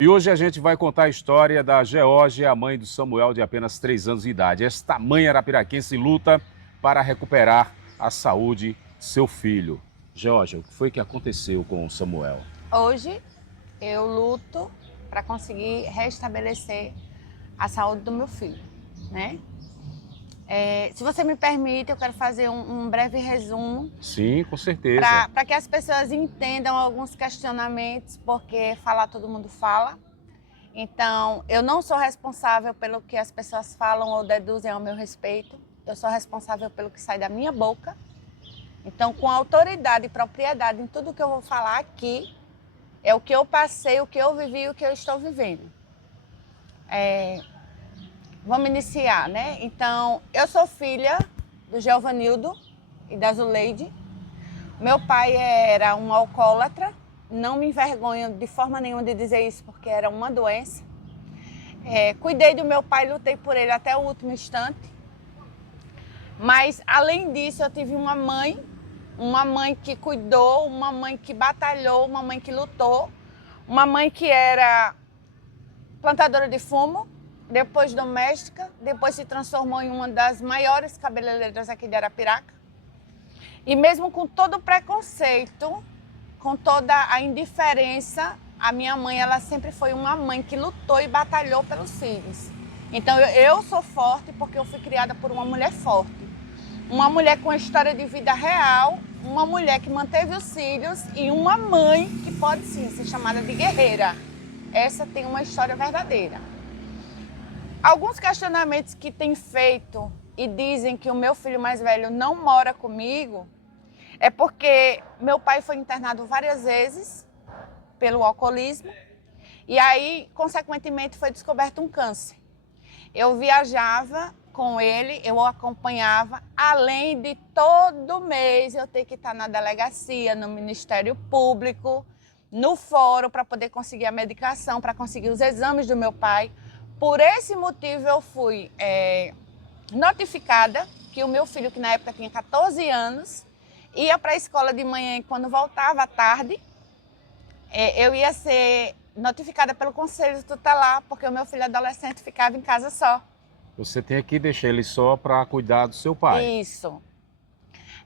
E hoje a gente vai contar a história da Geórgia, a mãe do Samuel, de apenas 3 anos de idade. Esta mãe arapiraquense luta para recuperar a saúde de seu filho. Geórgia, o que foi que aconteceu com o Samuel? Hoje eu luto para conseguir restabelecer a saúde do meu filho, né? Se você me permite, eu quero fazer um breve resumo. Sim, com certeza. Para que as pessoas entendam alguns questionamentos, porque falar todo mundo fala. Então, eu não sou responsável pelo que as pessoas falam ou deduzem ao meu respeito. Eu sou responsável pelo que sai da minha boca. Então, com autoridade e propriedade em tudo que eu vou falar aqui, é o que eu passei, o que eu vivi e o que eu estou vivendo. Vamos iniciar, né? Então, eu sou filha do Geovanildo e da Zuleide. Meu pai era um alcoólatra. Não me envergonho de forma nenhuma de dizer isso, porque era uma doença. Cuidei do meu pai, lutei por ele até o último instante. Mas, além disso, eu tive uma mãe que cuidou, uma mãe que batalhou, uma mãe que lutou, uma mãe que era plantadora de fumo, depois doméstica, depois se transformou em uma das maiores cabeleireiras aqui de Arapiraca. E mesmo com todo o preconceito, com toda a indiferença, a minha mãe, ela sempre foi uma mãe que lutou e batalhou pelos filhos. Então eu sou forte porque eu fui criada por uma mulher forte. Uma mulher com uma história de vida real, uma mulher que manteve os filhos e uma mãe que pode sim ser chamada de guerreira. Essa tem uma história verdadeira. Alguns questionamentos que têm feito e dizem que o meu filho mais velho não mora comigo é porque meu pai foi internado várias vezes pelo alcoolismo e aí, consequentemente, foi descoberto um câncer. Eu viajava com ele, eu o acompanhava, além de todo mês eu ter que estar na delegacia, no Ministério Público, no fórum para poder conseguir a medicação, para conseguir os exames do meu pai. Por esse motivo eu fui notificada que o meu filho, que na época tinha 14 anos, ia para a escola de manhã e quando voltava à tarde, eu ia ser notificada pelo conselho tutelar, porque o meu filho adolescente ficava em casa só. Você tem que deixar ele só para cuidar do seu pai. Isso.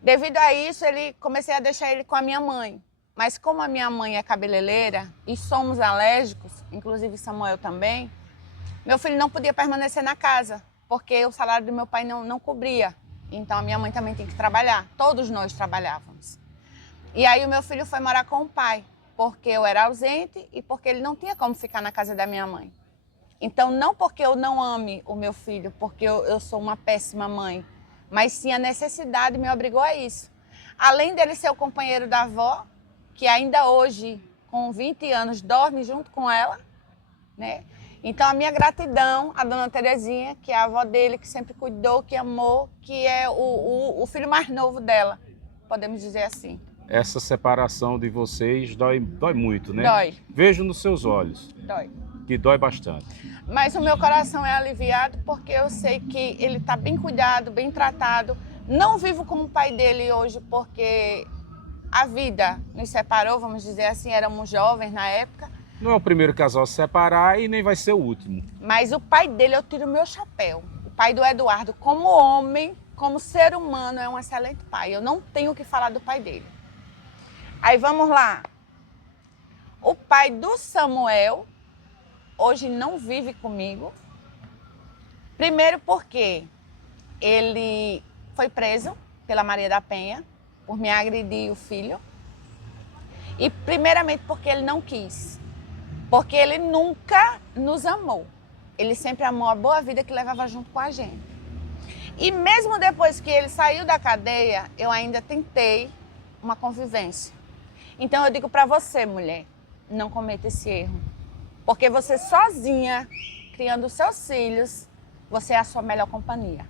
Devido a isso, comecei a deixar ele com a minha mãe. Mas como a minha mãe é cabeleireira e somos alérgicos, inclusive Samuel também, meu filho não podia permanecer na casa, porque o salário do meu pai não cobria. Então a minha mãe também tem que trabalhar, todos nós trabalhávamos. E aí o meu filho foi morar com o pai, porque eu era ausente e porque ele não tinha como ficar na casa da minha mãe. Então, não porque eu não ame o meu filho, porque eu sou uma péssima mãe, mas sim a necessidade me obrigou a isso. Além dele ser o companheiro da avó, que ainda hoje, com 20 anos, dorme junto com ela, né? Então, a minha gratidão à dona Terezinha, que é a avó dele, que sempre cuidou, que amou, que é o filho mais novo dela, podemos dizer assim. Essa separação de vocês dói muito, né? Dói. Vejo nos seus olhos. Dói. Que dói bastante. Mas o meu coração é aliviado porque eu sei que ele está bem cuidado, bem tratado. Não vivo como o pai dele hoje porque a vida nos separou, vamos dizer assim, éramos jovens na época. Não é o primeiro casal a se separar e nem vai ser o último. Mas o pai dele, eu tiro o meu chapéu. O pai do Eduardo, como homem, como ser humano, é um excelente pai. Eu não tenho o que falar do pai dele. Aí vamos lá. O pai do Samuel hoje não vive comigo. Primeiro porque ele foi preso pela Maria da Penha por me agredir o filho. E primeiramente porque ele não quis. Porque ele nunca nos amou. Ele sempre amou a boa vida que levava junto com a gente. E mesmo depois que ele saiu da cadeia, eu ainda tentei uma convivência. Então eu digo para você, mulher, não cometa esse erro. Porque você sozinha, criando seus filhos, você é a sua melhor companhia.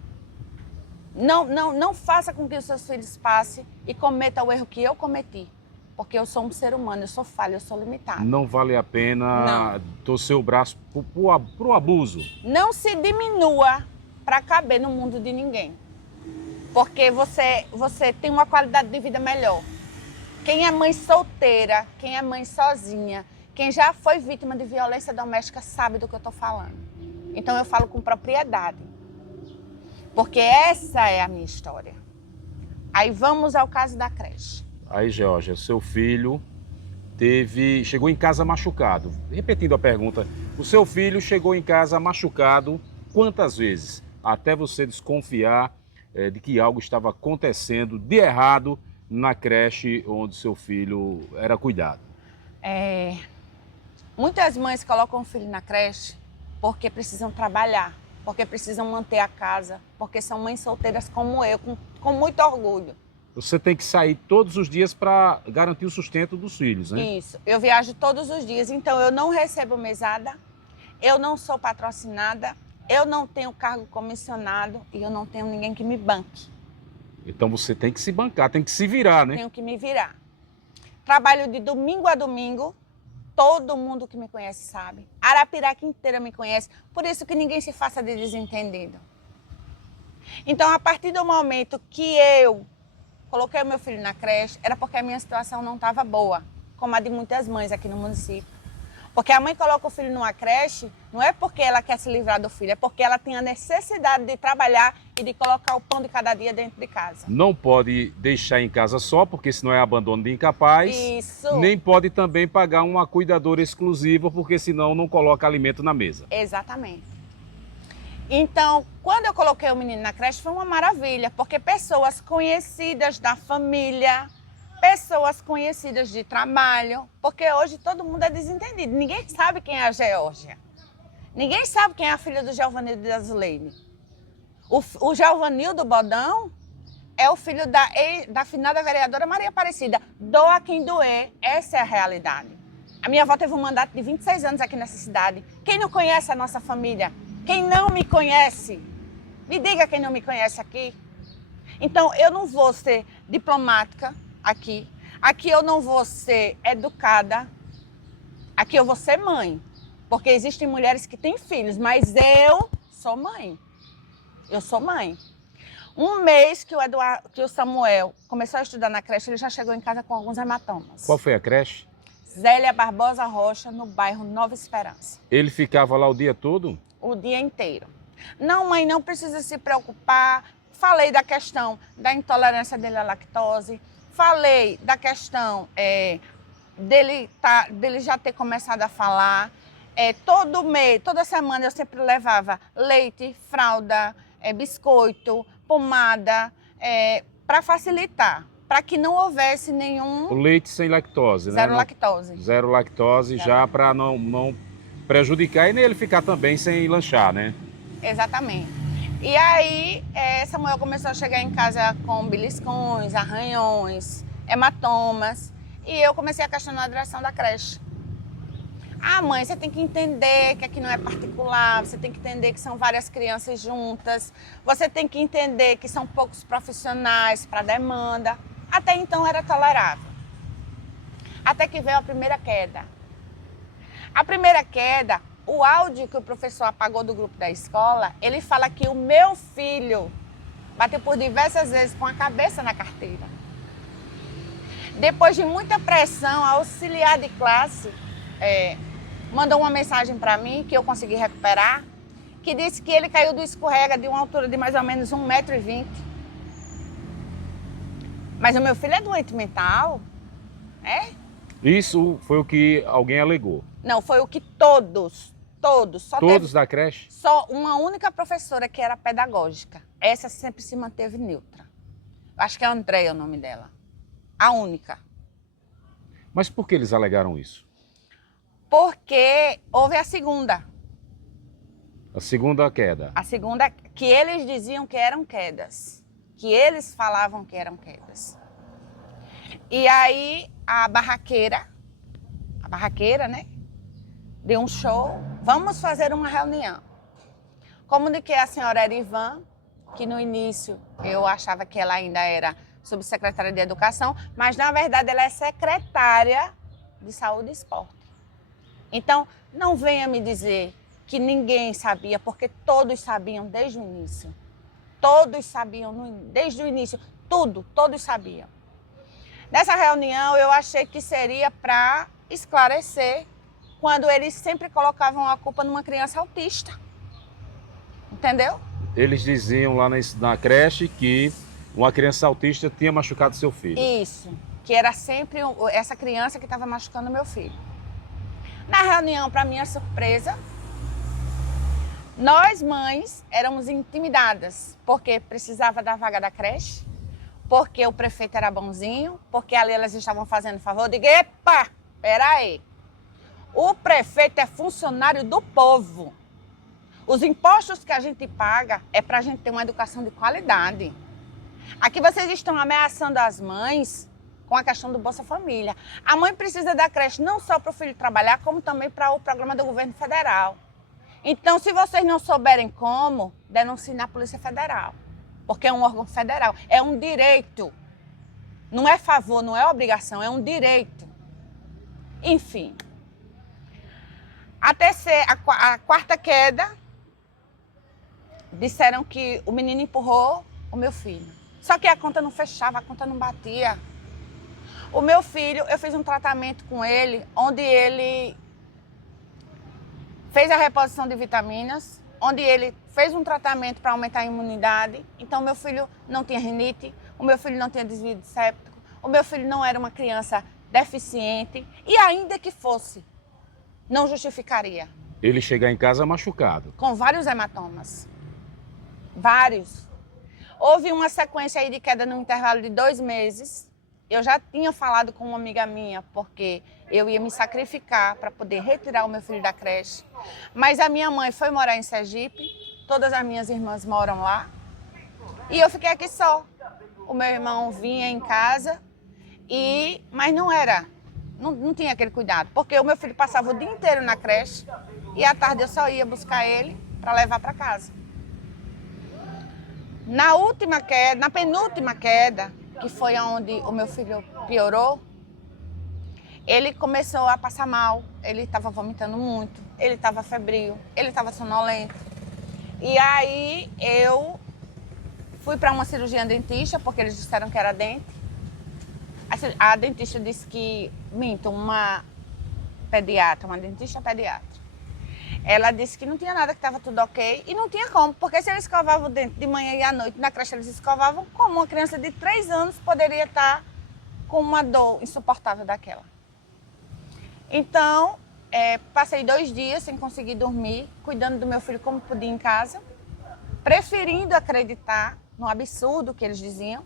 Não faça com que os seus filhos passem e cometam o erro que eu cometi. Porque eu sou um ser humano, eu sou falha, eu sou limitada. Não vale a pena torcer o braço pro abuso. Não se diminua para caber no mundo de ninguém. Porque você tem uma qualidade de vida melhor. Quem é mãe solteira, quem é mãe sozinha, Quem já foi vítima de violência doméstica sabe do que eu estou falando. Então eu falo com propriedade. Porque essa é a minha história. Aí vamos ao caso da creche. Aí, Georgia, seu filho chegou em casa machucado. Repetindo a pergunta, o seu filho chegou em casa machucado quantas vezes? Até você desconfiar de que algo estava acontecendo de errado na creche onde seu filho era cuidado. Muitas mães colocam o filho na creche porque precisam trabalhar, porque precisam manter a casa, porque são mães solteiras como eu, com muito orgulho. Você tem que sair todos os dias para garantir o sustento dos filhos, né? Isso. Eu viajo todos os dias, então eu não recebo mesada, eu não sou patrocinada, eu não tenho cargo comissionado e eu não tenho ninguém que me banque. Então você tem que se bancar, tem que se virar, né? Tenho que me virar. Trabalho de domingo a domingo, todo mundo que me conhece sabe. Arapiraca inteira me conhece, por isso que ninguém se faça de desentendido. Então, a partir do momento que eu coloquei o meu filho na creche, era porque a minha situação não estava boa, como a de muitas mães aqui no município. Porque a mãe coloca o filho numa creche, não é porque ela quer se livrar do filho, é porque ela tem a necessidade de trabalhar e de colocar o pão de cada dia dentro de casa. Não pode deixar em casa só, porque senão é abandono de incapaz. Isso. Nem pode também pagar uma cuidadora exclusiva, porque senão não coloca alimento na mesa. Exatamente. Então, quando eu coloquei o menino na creche, foi uma maravilha, porque pessoas conhecidas da família, pessoas conhecidas de trabalho, porque hoje todo mundo é desentendido. Ninguém sabe quem é a Geórgia. Ninguém sabe quem é a filha do Geovanildo e da Zuleide. O Geovanildo Bodão é o filho da finada vereadora Maria Aparecida. Doa quem doer, essa é a realidade. A minha avó teve um mandato de 26 anos aqui nessa cidade. Quem não conhece a nossa família? Quem não me conhece? Me diga quem não me conhece aqui. Então, eu não vou ser diplomática aqui. Aqui eu não vou ser educada. Aqui eu vou ser mãe. Porque existem mulheres que têm filhos, mas eu sou mãe. Eu sou mãe. Um mês que o Samuel começou a estudar na creche, ele já chegou em casa com alguns hematomas. Qual foi a creche? Zélia Barbosa Rocha, no bairro Nova Esperança. Ele ficava lá o dia todo? O dia inteiro. Não, mãe, não precisa se preocupar. Falei da questão da intolerância dele à lactose. Falei da questão dele já ter começado a falar. Todo mês, toda semana eu sempre levava leite, fralda, biscoito, pomada, para facilitar, para que não houvesse nenhum... O leite sem lactose, né? Zero lactose. Zero lactose, já para não prejudicar e nem ele ficar também sem lanchar, né? Exatamente. E aí, Samuel começou a chegar em casa com beliscões, arranhões, hematomas, e eu comecei a questionar a direção da creche. Ah, mãe, você tem que entender que aqui não é particular, você tem que entender que são várias crianças juntas, você tem que entender que são poucos profissionais para demanda. Até então era tolerável. Até que veio a primeira queda. A primeira queda, o áudio que o professor apagou do grupo da escola, ele fala que o meu filho bateu por diversas vezes com a cabeça na carteira. Depois de muita pressão, a auxiliar de classe mandou uma mensagem para mim, que eu consegui recuperar, que disse que ele caiu do escorrega de uma altura de mais ou menos 1,20 m. Mas o meu filho é doente mental, Isso foi o que alguém alegou? Não, foi o que todos. Só Todos da creche? Só uma única professora que era pedagógica. Essa sempre se manteve neutra. Acho que é Andréia o nome dela. A única. Mas por que eles alegaram isso? Porque houve a segunda. A segunda queda? A segunda, que eles diziam que eram quedas. Que eles falavam que eram quedas. E aí a barraqueira, né? Deu um show. Vamos fazer uma reunião. Comuniquei a senhora Erivan, que no início eu achava que ela ainda era subsecretária de Educação, mas na verdade ela é secretária de Saúde e Esporte. Então, não venha me dizer que ninguém sabia, porque todos sabiam desde o início. Todos sabiam desde o início, tudo, todos sabiam. Nessa reunião eu achei que seria para esclarecer quando eles sempre colocavam a culpa numa criança autista. Entendeu? Eles diziam lá na creche que uma criança autista tinha machucado seu filho. Isso, que era sempre essa criança que estava machucando meu filho. Na reunião, para minha surpresa, nós mães éramos intimidadas, porque precisava da vaga da creche, porque o prefeito era bonzinho, porque ali elas estavam fazendo favor. Eu digo, epa, peraí, o prefeito é funcionário do povo. Os impostos que a gente paga é para a gente ter uma educação de qualidade. Aqui vocês estão ameaçando as mães com a questão do Bolsa Família. A mãe precisa da creche não só para o filho trabalhar, como também para o programa do governo federal. Então, se vocês não souberem como, denuncie na Polícia Federal. Porque é um órgão federal, é um direito. Não é favor, não é obrigação, é um direito. Enfim. A quarta queda, disseram que o menino empurrou o meu filho. Só que a conta não fechava, a conta não batia. O meu filho, eu fiz um tratamento com ele, onde ele fez a reposição de vitaminas, onde ele fez um tratamento para aumentar a imunidade. Então, meu filho não tinha rinite, o meu filho não tinha desvio de séptico, o meu filho não era uma criança deficiente, e ainda que fosse, não justificaria. Ele chegar em casa machucado. Com vários hematomas. Vários. Houve uma sequência aí de queda no intervalo de 2 meses. Eu já tinha falado com uma amiga minha, porque eu ia me sacrificar para poder retirar o meu filho da creche. Mas a minha mãe foi morar em Sergipe, todas as minhas irmãs moram lá. E eu fiquei aqui só. O meu irmão vinha em casa, mas não tinha aquele cuidado. Porque o meu filho passava o dia inteiro na creche e à tarde eu só ia buscar ele para levar para casa. Na penúltima queda, que foi onde o meu filho piorou, ele começou a passar mal, ele estava vomitando muito, ele estava febril, ele estava sonolento. E aí eu fui para uma cirurgia dentista, porque eles disseram que era dente. A dentista disse que, uma dentista pediatra. Ela disse que não tinha nada, que estava tudo ok, e não tinha como, porque se eles escovavam o dente de manhã e à noite, na creche eles escovavam, como uma criança de 3 anos poderia estar com uma dor insuportável daquela. Então, passei 2 dias sem conseguir dormir, cuidando do meu filho como podia em casa, preferindo acreditar no absurdo que eles diziam,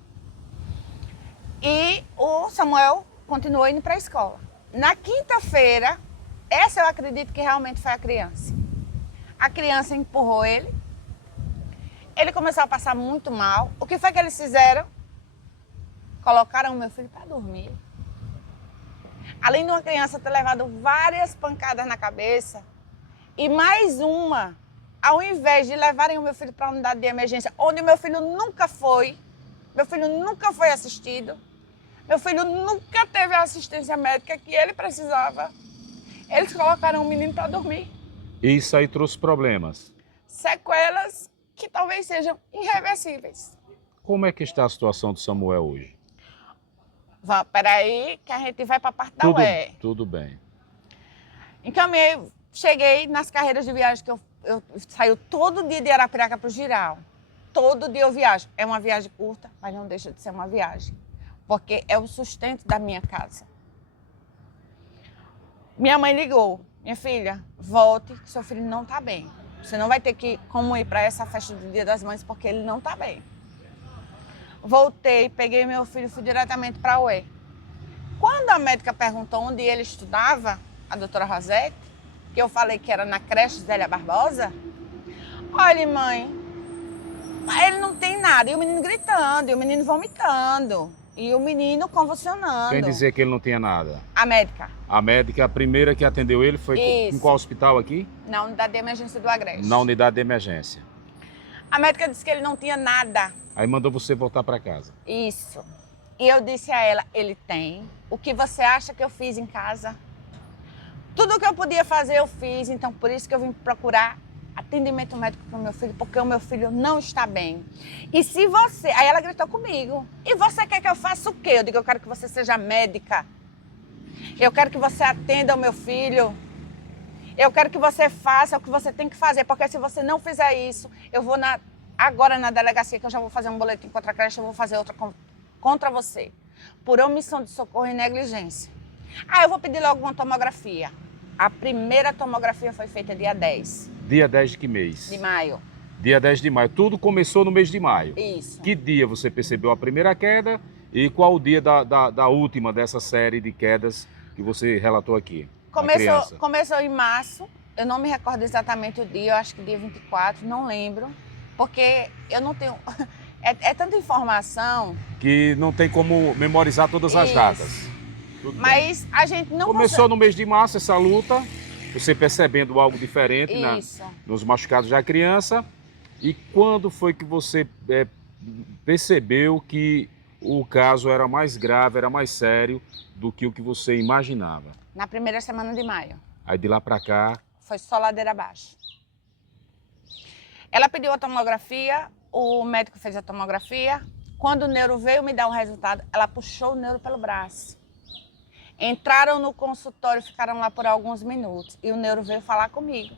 e o Samuel continuou indo para a escola. Na quinta-feira, essa eu acredito que realmente foi a criança. A criança empurrou ele. Ele começou a passar muito mal. O que foi que eles fizeram? Colocaram o meu filho para dormir. Além de uma criança ter levado várias pancadas na cabeça, e mais uma, ao invés de levarem o meu filho para a unidade de emergência, onde o meu filho nunca foi assistido, meu filho nunca teve a assistência médica que ele precisava, eles colocaram o menino para dormir. E isso aí trouxe problemas? Sequelas que talvez sejam irreversíveis. Como é que está a situação do Samuel hoje? Peraí, que a gente vai para a parte da UE. Tudo bem. Encaminhei, cheguei nas carreiras de viagem que eu saio todo dia de Arapiraca para o Giral. Todo dia eu viajo. É uma viagem curta, mas não deixa de ser uma viagem. Porque é o sustento da minha casa. Minha mãe ligou, minha filha, volte, que seu filho não está bem. Você não vai ter como ir para essa festa do Dia das Mães, porque ele não está bem. Voltei, peguei meu filho, fui diretamente para a UE. Quando a médica perguntou onde ele estudava, a doutora Rosete, que eu falei que era na creche Zélia Barbosa, olha, mãe, ele não tem nada. E o menino gritando, e o menino vomitando. E o menino convulsionando. Quem dizia que ele não tinha nada? A médica. A médica, a primeira que atendeu ele foi em qual hospital aqui? Na unidade de emergência do Agreste. Na unidade de emergência. A médica disse que ele não tinha nada. Aí mandou você voltar para casa. Isso. E eu disse a ela, ele tem. O que você acha que eu fiz em casa? Tudo o que eu podia fazer eu fiz, então por isso que eu vim procurar atendimento médico para o meu filho, porque o meu filho não está bem. E se você... Aí ela gritou comigo. E você quer que eu faça o quê? Eu digo, eu quero que você seja médica. Eu quero que você atenda o meu filho. Eu quero que você faça o que você tem que fazer, porque se você não fizer isso, eu vou agora na delegacia, que eu já vou fazer um boletim contra a creche, eu vou fazer outra contra você, por omissão de socorro e negligência. Ah, eu vou pedir logo uma tomografia. A primeira tomografia foi feita dia 10. Dia 10 de que mês? De maio. Dia 10 de maio. Tudo começou no mês de maio. Isso. Que dia você percebeu a primeira queda e qual o dia da última dessa série de quedas que você relatou aqui? Começou em março, eu não me recordo exatamente o dia, eu acho que dia 24, não lembro, porque eu não tenho... É tanta informação... Que não tem como memorizar todas as datas. Mas a gente não começou no mês de março essa luta, você percebendo algo diferente nos machucados da criança. E quando foi que você percebeu que o caso era mais grave, era mais sério do que o que você imaginava? Na primeira semana de maio. Aí de lá pra cá... Foi só ladeira abaixo. Ela pediu a tomografia, o médico fez a tomografia. Quando o neuro veio me dar o resultado, ela puxou o neuro pelo braço. Entraram no consultório, ficaram lá por alguns minutos e o neuro veio falar comigo.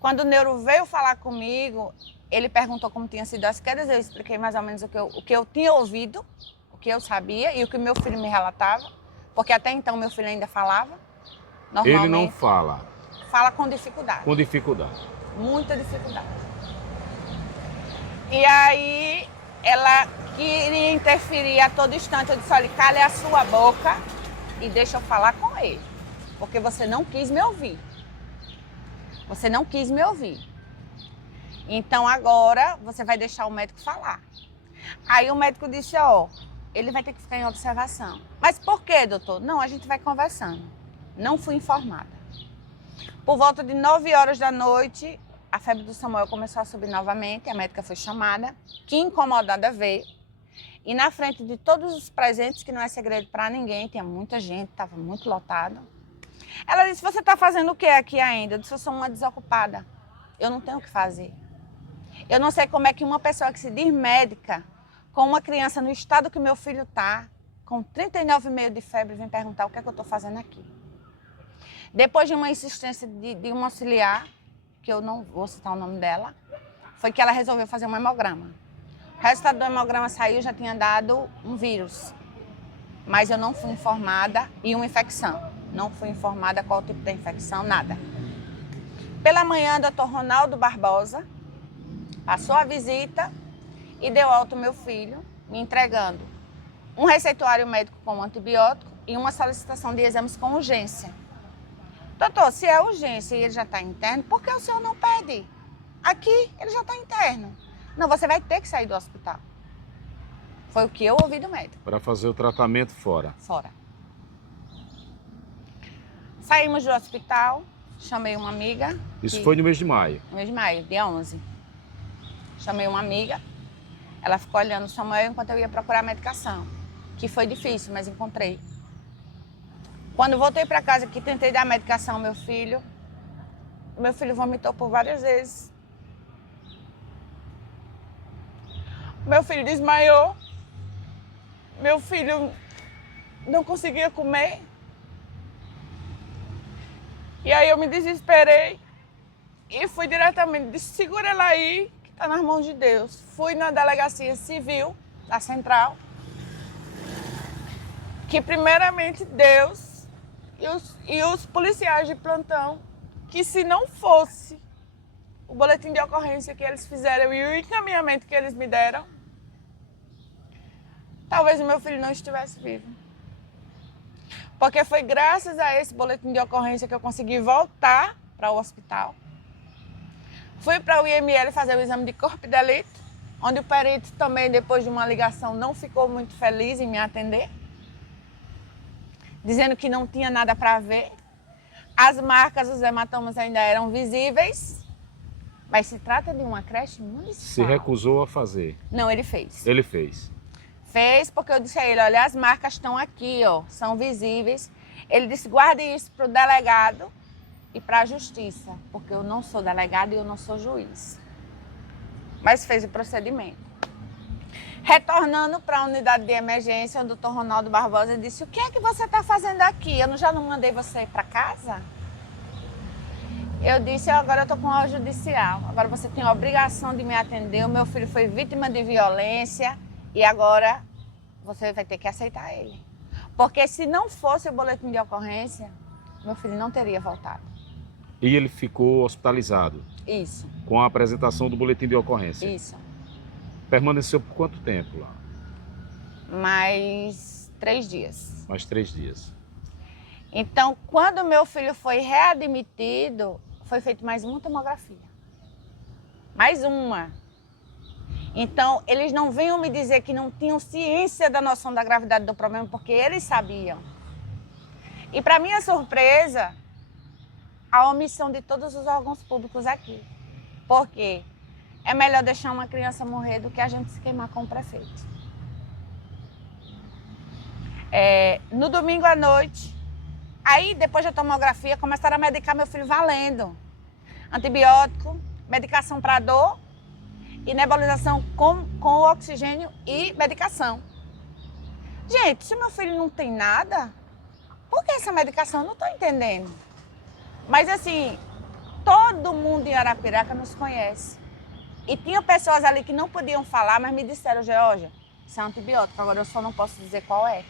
Quando o neuro veio falar comigo, ele perguntou como tinham sido as quedas, eu expliquei mais ou menos o que eu tinha ouvido, o que eu sabia e o que meu filho me relatava, porque até então meu filho ainda falava. Normalmente, ele não fala? Fala com dificuldade. Com dificuldade. Muita dificuldade. E aí ela queria interferir a todo instante, eu disse, olha, cale a sua boca e deixa eu falar com ele, porque você não quis me ouvir. Você não quis me ouvir. Então agora você vai deixar o médico falar. Aí o médico disse, ó, ele vai ter que ficar em observação. Mas por quê, doutor? Não, a gente vai conversando. Não fui informada. Por volta de 9 horas da noite, a febre do Samuel começou a subir novamente, a médica foi chamada, que incomodada veio. E na frente de todos os presentes, que não é segredo para ninguém, tinha muita gente, estava muito lotado. Ela disse, você está fazendo o que aqui ainda? Eu disse, eu sou uma desocupada, eu não tenho o que fazer. Eu não sei como é que uma pessoa que se diz médica, com uma criança no estado que meu filho está, com 39,5 de febre, vem perguntar o que é que eu estou fazendo aqui. Depois de uma insistência de uma auxiliar, que eu não vou citar o nome dela, foi que ela resolveu fazer um hemograma. O resultado do hemograma saiu, já tinha dado um vírus, mas eu não fui informada e uma infecção. Não fui informada qual o tipo de infecção, nada. Pela manhã, o doutor Ronaldo Barbosa passou a visita e deu alta ao meu filho, me entregando um receituário médico com antibiótico e uma solicitação de exames com urgência. Doutor, se é urgência e ele já está interno, por que o senhor não pede? Aqui, ele já está interno. Não, você vai ter que sair do hospital. Foi o que eu ouvi do médico. Para fazer o tratamento fora. Fora. Saímos do hospital, chamei uma amiga. Isso foi no mês de maio? No mês de maio, dia 11. Chamei uma amiga, ela ficou olhando o Samuel enquanto eu ia procurar a medicação. Que foi difícil, mas encontrei. Quando voltei para casa que tentei dar medicação ao meu filho vomitou por várias vezes. Meu filho desmaiou. Meu filho não conseguia comer. E aí eu me desesperei e fui diretamente, disse, segura ela aí, que está nas mãos de Deus. Fui na delegacia civil da Central, que primeiramente Deus e os policiais de plantão, que se não fosse o boletim de ocorrência que eles fizeram e o encaminhamento que eles me deram, talvez o meu filho não estivesse vivo. Porque foi graças a esse boletim de ocorrência que eu consegui voltar para o hospital. Fui para o IML fazer o exame de corpo de delito, onde o perito também, depois de uma ligação, não ficou muito feliz em me atender, dizendo que não tinha nada para ver. As marcas, os hematomas ainda eram visíveis, mas se trata de uma creche municipal. Se recusou a fazer? Não, ele fez. Ele fez? Fez porque eu disse a ele, olha, as marcas estão aqui, ó, são visíveis. Ele disse, guarde isso para o delegado e para a justiça, porque eu não sou delegado e eu não sou juiz. Mas fez o procedimento. Retornando para a unidade de emergência, o doutor Ronaldo Barbosa disse, o que é que você está fazendo aqui? Eu já não mandei você para casa? Eu disse, agora eu estou com ordem judicial. Agora você tem a obrigação de me atender. O meu filho foi vítima de violência e agora você vai ter que aceitar ele. Porque se não fosse o boletim de ocorrência, meu filho não teria voltado. E ele ficou hospitalizado? Isso. Com a apresentação do boletim de ocorrência? Isso. Permaneceu por quanto tempo lá? Mais 3 dias. Mais 3 dias. Então, quando meu filho foi readmitido, foi feita mais uma tomografia. Mais uma. Então, eles não venham me dizer que não tinham ciência da noção da gravidade do problema, porque eles sabiam. E, para minha surpresa, a omissão de todos os órgãos públicos aqui. Por quê? É melhor deixar uma criança morrer do que a gente se queimar com o prefeito. No domingo à noite, aí depois da tomografia, começaram a medicar meu filho valendo. Antibiótico, medicação para dor e nebulização com oxigênio e medicação. Gente, se meu filho não tem nada, por que essa medicação? Eu não estou entendendo. Mas assim, todo mundo em Arapiraca nos conhece. E tinha pessoas ali que não podiam falar, mas me disseram, Geórgia, isso é antibiótico, agora eu só não posso dizer qual é.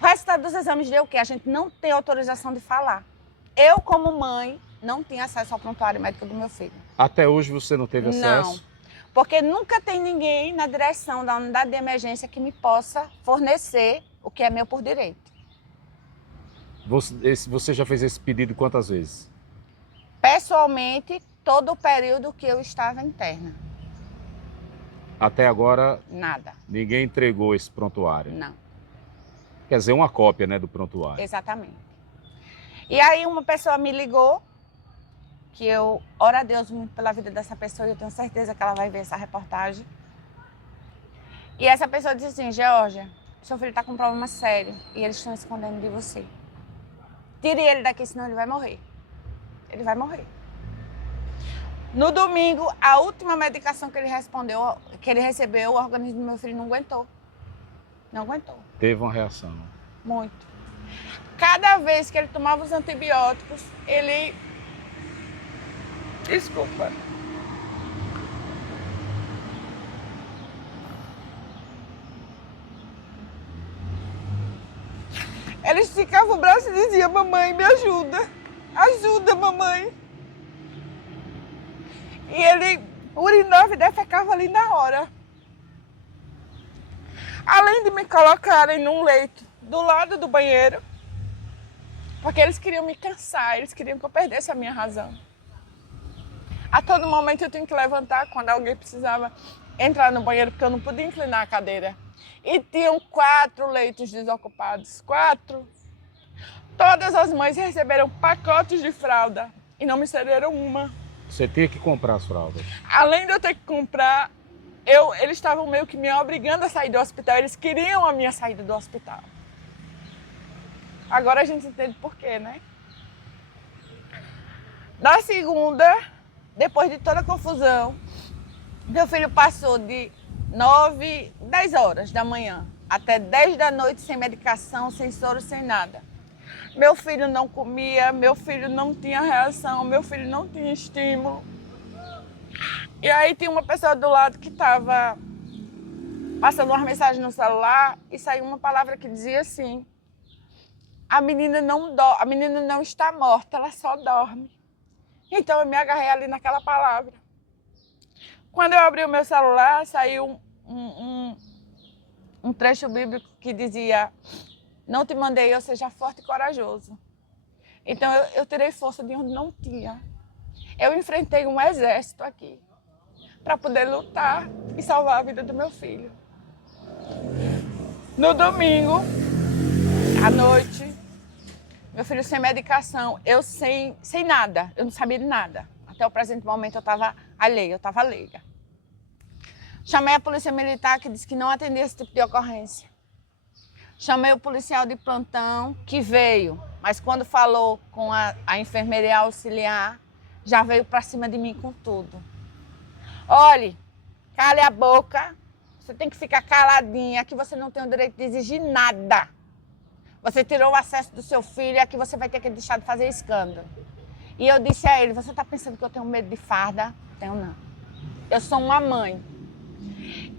O resultado dos exames deu o quê? A gente não tem autorização de falar. Eu, como mãe, não tinha acesso ao prontuário médico do meu filho. Até hoje você não teve acesso? Não, porque nunca tem ninguém na direção da unidade de emergência que me possa fornecer o que é meu por direito. Você já fez esse pedido quantas vezes? Pessoalmente, todo o período que eu estava interna. Até agora, Nada. ninguém entregou esse prontuário? Não. Quer dizer, uma cópia, né, do prontuário. Exatamente. E aí uma pessoa me ligou, que eu oro a Deus muito pela vida dessa pessoa e eu tenho certeza que ela vai ver essa reportagem. E essa pessoa disse assim, Geórgia, seu filho está com um problema sério e eles estão escondendo de você. Tire ele daqui, senão ele vai morrer. Ele vai morrer. No domingo, a última medicação que ele recebeu, o organismo do meu filho não aguentou. Não aguentou. Teve uma reação? Muito. Cada vez que ele tomava os antibióticos, ele... Desculpa. Ele esticava o braço e dizia, mamãe, me ajuda. Ajuda, mamãe. E ele urinava e defecava ali na hora. Além de me colocarem num leito do lado do banheiro, porque eles queriam me cansar, eles queriam que eu perdesse a minha razão. A todo momento eu tinha que levantar quando alguém precisava entrar no banheiro, porque eu não podia inclinar a cadeira. E tinham 4 leitos desocupados, 4. Todas as mães receberam pacotes de fralda e não me cederam uma. Você tinha que comprar as fraldas? Além de eu ter que comprar, eles estavam meio que me obrigando a sair do hospital, eles queriam a minha saída do hospital. Agora a gente entende por quê, né? Na segunda, depois de toda a confusão, meu filho passou de 10 horas da manhã até 10 da noite sem medicação, sem soro, sem nada. Meu filho não comia, meu filho não tinha reação, meu filho não tinha estímulo. E aí tinha uma pessoa do lado que estava passando uma mensagem no celular e saiu uma palavra que dizia assim, a menina não está morta, ela só dorme. Então eu me agarrei ali naquela palavra. Quando eu abri o meu celular, saiu um trecho bíblico que dizia, não te mandei eu seja forte e corajoso. Então eu tirei força de onde não tinha. Eu enfrentei um exército aqui para poder lutar e salvar a vida do meu filho. No domingo, à noite, meu filho sem medicação, eu sem nada, eu não sabia de nada. Até o presente momento eu estava alheia, eu estava leiga. Chamei a polícia militar que disse que não atendia esse tipo de ocorrência. Chamei o policial de plantão que veio, mas quando falou com a enfermeira auxiliar, já veio para cima de mim com tudo. Olhe, cale a boca, você tem que ficar caladinha, aqui você não tem o direito de exigir nada. Você tirou o acesso do seu filho e aqui você vai ter que deixar de fazer escândalo. E eu disse a ele, você está pensando que eu tenho medo de farda? Tenho não. Eu sou uma mãe.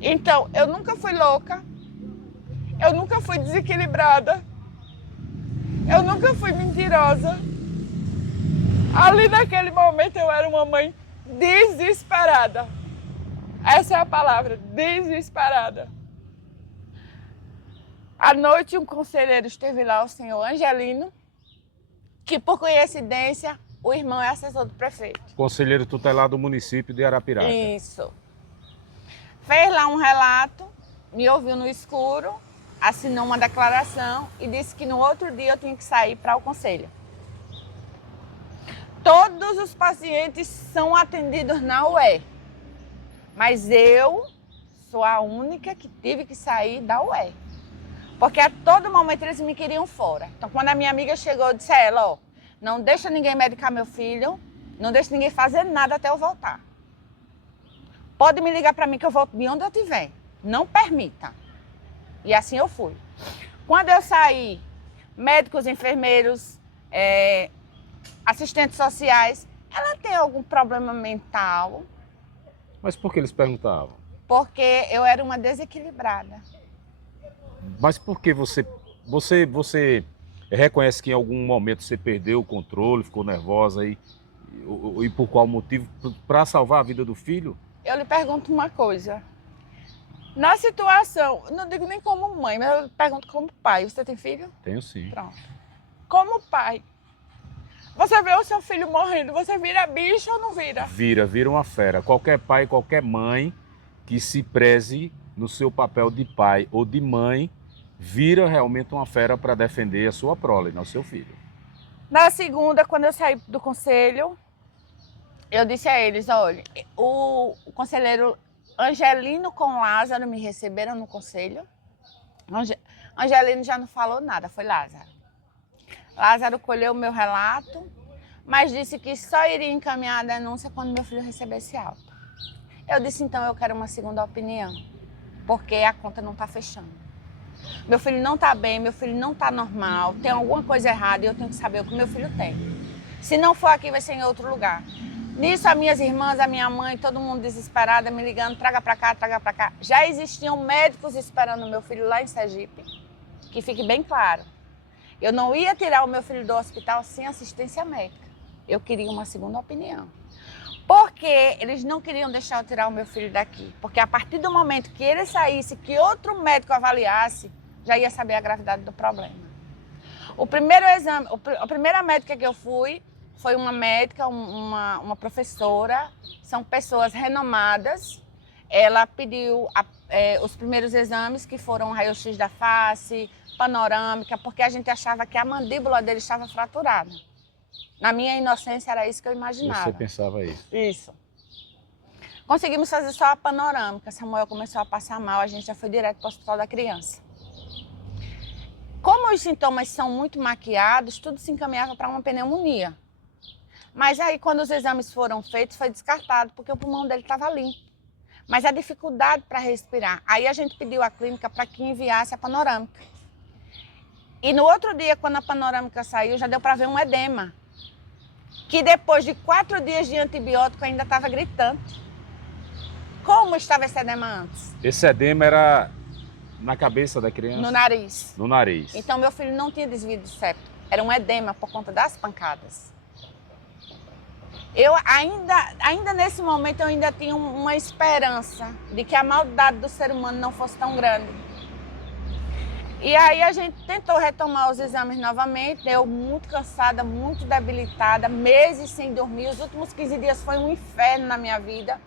Então, eu nunca fui louca. Eu nunca fui desequilibrada. Eu nunca fui mentirosa. Ali naquele momento eu era uma mãe desesperada. Essa é a palavra, desesperada. À noite um conselheiro esteve lá, o senhor Angelino, que por coincidência o irmão é assessor do prefeito. Conselheiro tutelar do município de Arapiraca. Isso. Fez lá um relato, me ouviu no escuro, assinou uma declaração e disse que no outro dia eu tinha que sair para o conselho. Todos os pacientes são atendidos na UE, mas eu sou a única que tive que sair da UE. Porque a todo momento eles me queriam fora. Então quando a minha amiga chegou, eu disse a ela, ó, não deixa ninguém medicar meu filho, não deixa ninguém fazer nada até eu voltar. Pode me ligar para mim que eu volto de onde eu estiver. Não permita. E assim eu fui. Quando eu saí, médicos, enfermeiros, assistentes sociais, ela tem algum problema mental? Mas por que eles perguntavam? Porque eu era uma desequilibrada. Mas por que você reconhece que em algum momento você perdeu o controle, ficou nervosa e por qual motivo? Para salvar a vida do filho? Eu lhe pergunto uma coisa. Na situação, não digo nem como mãe, mas eu pergunto como pai. Você tem filho? Tenho sim. Pronto. Como pai, você vê o seu filho morrendo, você vira bicho ou não vira? Vira uma fera. Qualquer pai, qualquer mãe que se preze no seu papel de pai ou de mãe, vira realmente uma fera para defender a sua prole, não o seu filho. Na segunda, quando eu saí do conselho, eu disse a eles, olha, o conselheiro Angelino com Lázaro me receberam no conselho. Angelino já não falou nada, foi Lázaro. Lázaro colheu o meu relato, mas disse que só iria encaminhar a denúncia quando meu filho recebesse alta. Eu disse, então, eu quero uma segunda opinião, porque a conta não está fechando. Meu filho não está bem, meu filho não está normal, tem alguma coisa errada e eu tenho que saber o que meu filho tem. Se não for aqui, vai ser em outro lugar. Nisso, as minhas irmãs, a minha mãe, todo mundo desesperada, me ligando, traga para cá, traga para cá. Já existiam médicos esperando meu filho lá em Sergipe, que fique bem claro. Eu não ia tirar o meu filho do hospital sem assistência médica. Eu queria uma segunda opinião. Porque eles não queriam deixar eu tirar o meu filho daqui. Porque a partir do momento que ele saísse, que outro médico avaliasse, já ia saber a gravidade do problema. O primeiro exame, a primeira médica que eu fui foi uma médica, uma professora, são pessoas renomadas. Ela pediu os primeiros exames, que foram raio-x da face, panorâmica, porque a gente achava que a mandíbula dele estava fraturada. Na minha inocência era isso que eu imaginava. Você pensava isso? Isso. Conseguimos fazer só a panorâmica. Samuel começou a passar mal, a gente já foi direto para o hospital da criança. Como os sintomas são muito maquiados, tudo se encaminhava para uma pneumonia. Mas aí, quando os exames foram feitos, foi descartado, porque o pulmão dele estava limpo. Mas a dificuldade para respirar. Aí a gente pediu à clínica para que enviasse a panorâmica. E no outro dia, quando a panorâmica saiu, já deu para ver um edema. Que depois de 4 dias de antibiótico ainda estava gritando. Como estava esse edema antes? Esse edema era na cabeça da criança? No nariz. No nariz. Então meu filho não tinha desvio de septo. Era um edema por conta das pancadas. Eu ainda nesse momento eu ainda tinha uma esperança de que a maldade do ser humano não fosse tão grande. E aí a gente tentou retomar os exames novamente, eu muito cansada, muito debilitada, meses sem dormir, os últimos 15 dias foi um inferno na minha vida.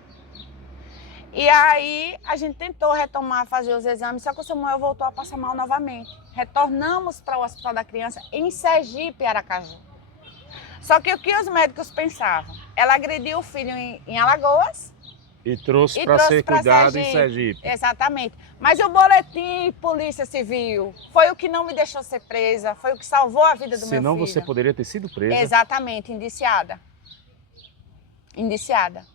E aí a gente tentou retomar, fazer os exames, só que o Samuel voltou a passar mal novamente. Retornamos para o Hospital da Criança em Sergipe, Aracaju. Só que o que os médicos pensavam? Ela agrediu o filho em Alagoas. E trouxe para ser cuidado em Sergipe. Exatamente. Mas o boletim Polícia Civil foi o que não me deixou ser presa, foi o que salvou a vida do meu filho. Senão você poderia ter sido presa. Exatamente, indiciada. Indiciada.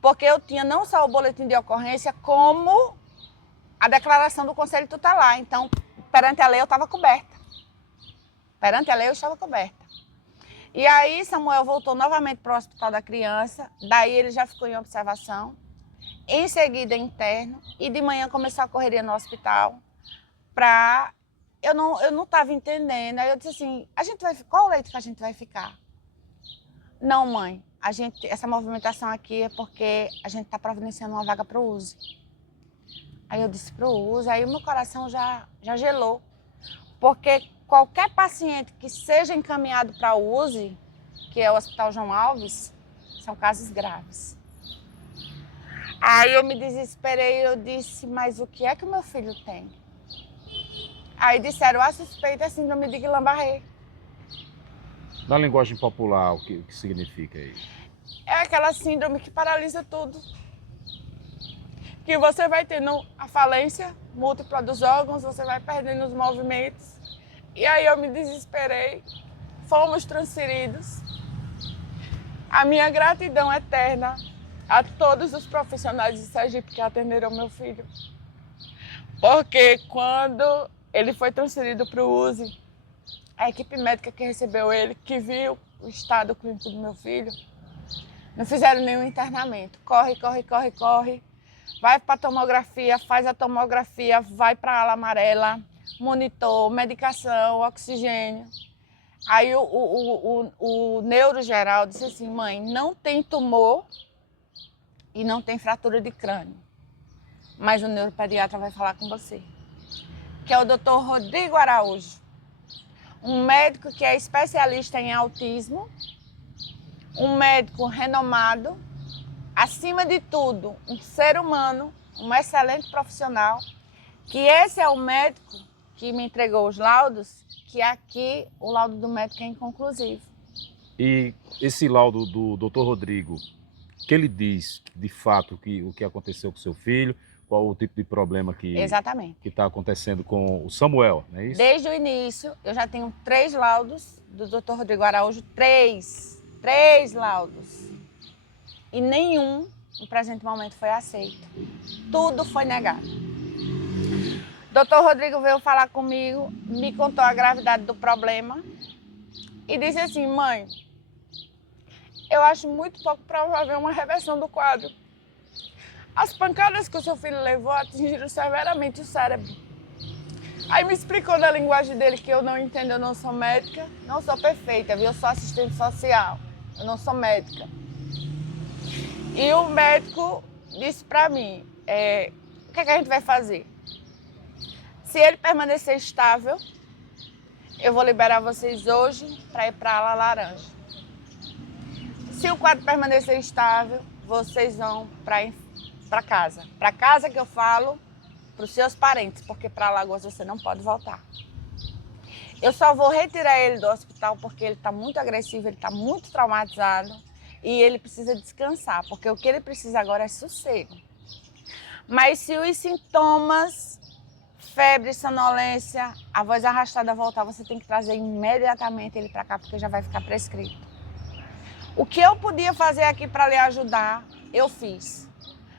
Porque eu tinha não só o boletim de ocorrência, como a declaração do Conselho Tutelar. Então, perante a lei eu estava coberta. Perante a lei eu estava coberta. E aí Samuel voltou novamente para o Hospital da Criança, daí ele já ficou em observação, em seguida interno, e de manhã começou a correria no hospital para... Eu não estava entendendo, aí eu disse assim, qual leito que a gente vai ficar? Não, mãe, essa movimentação aqui é porque a gente está providenciando uma vaga para o USE. Aí eu disse para o USE, aí o meu coração já gelou, porque qualquer paciente que seja encaminhado para o USE, que é o Hospital João Alves, são casos graves. Aí eu me desesperei, eu disse, mas o que é que o meu filho tem? Aí disseram, a suspeita é síndrome de Guillain-Barré. Na linguagem popular, o que significa isso? É aquela síndrome que paralisa tudo. Que você vai tendo a falência múltipla dos órgãos, você vai perdendo os movimentos. E aí eu me desesperei, fomos transferidos. A minha gratidão eterna a todos os profissionais de Sergipe que atenderam meu filho. Porque quando ele foi transferido para o USE, a equipe médica que recebeu ele, que viu o estado clínico do meu filho, não fizeram nenhum internamento. Corre. Vai para a tomografia, faz a tomografia, vai para a ala amarela, monitor, medicação, oxigênio. Aí o neurogeral disse assim, mãe, não tem tumor e não tem fratura de crânio, mas o neuropediatra vai falar com você, que é o Dr. Rodrigo Araújo, um médico que é especialista em autismo, um médico renomado, acima de tudo, um ser humano, um excelente profissional, que esse é o médico que me entregou os laudos, que aqui o laudo do médico é inconclusivo. E esse laudo do Dr. Rodrigo, que ele diz, de fato, o que aconteceu com seu filho, qual o tipo de problema que está acontecendo com o Samuel, não é isso? Desde o início, eu já tenho 3 laudos do Dr. Rodrigo Araújo, 3 laudos. E nenhum, no presente momento, foi aceito. Tudo foi negado. Dr. Rodrigo veio falar comigo, me contou a gravidade do problema e disse assim, mãe, eu acho muito pouco provável uma reversão do quadro. As pancadas que o seu filho levou atingiram severamente o cérebro. Aí me explicou na linguagem dele que eu não entendo, eu não sou médica, não sou perfeita, viu? Eu sou assistente social, eu não sou médica. E o médico disse para mim, o que é que a gente vai fazer? Se ele permanecer estável, eu vou liberar vocês hoje para ir para a ala laranja. Se o quadro permanecer estável, vocês vão para casa. Para casa que eu falo, para os seus parentes, porque para Alagoas você não pode voltar. Eu só vou retirar ele do hospital porque ele está muito agressivo, ele está muito traumatizado e ele precisa descansar, porque o que ele precisa agora é sossego. Mas se os sintomas, febre, sonolência, a voz arrastada voltar, você tem que trazer imediatamente ele para cá, porque já vai ficar prescrito. O que eu podia fazer aqui para lhe ajudar, eu fiz.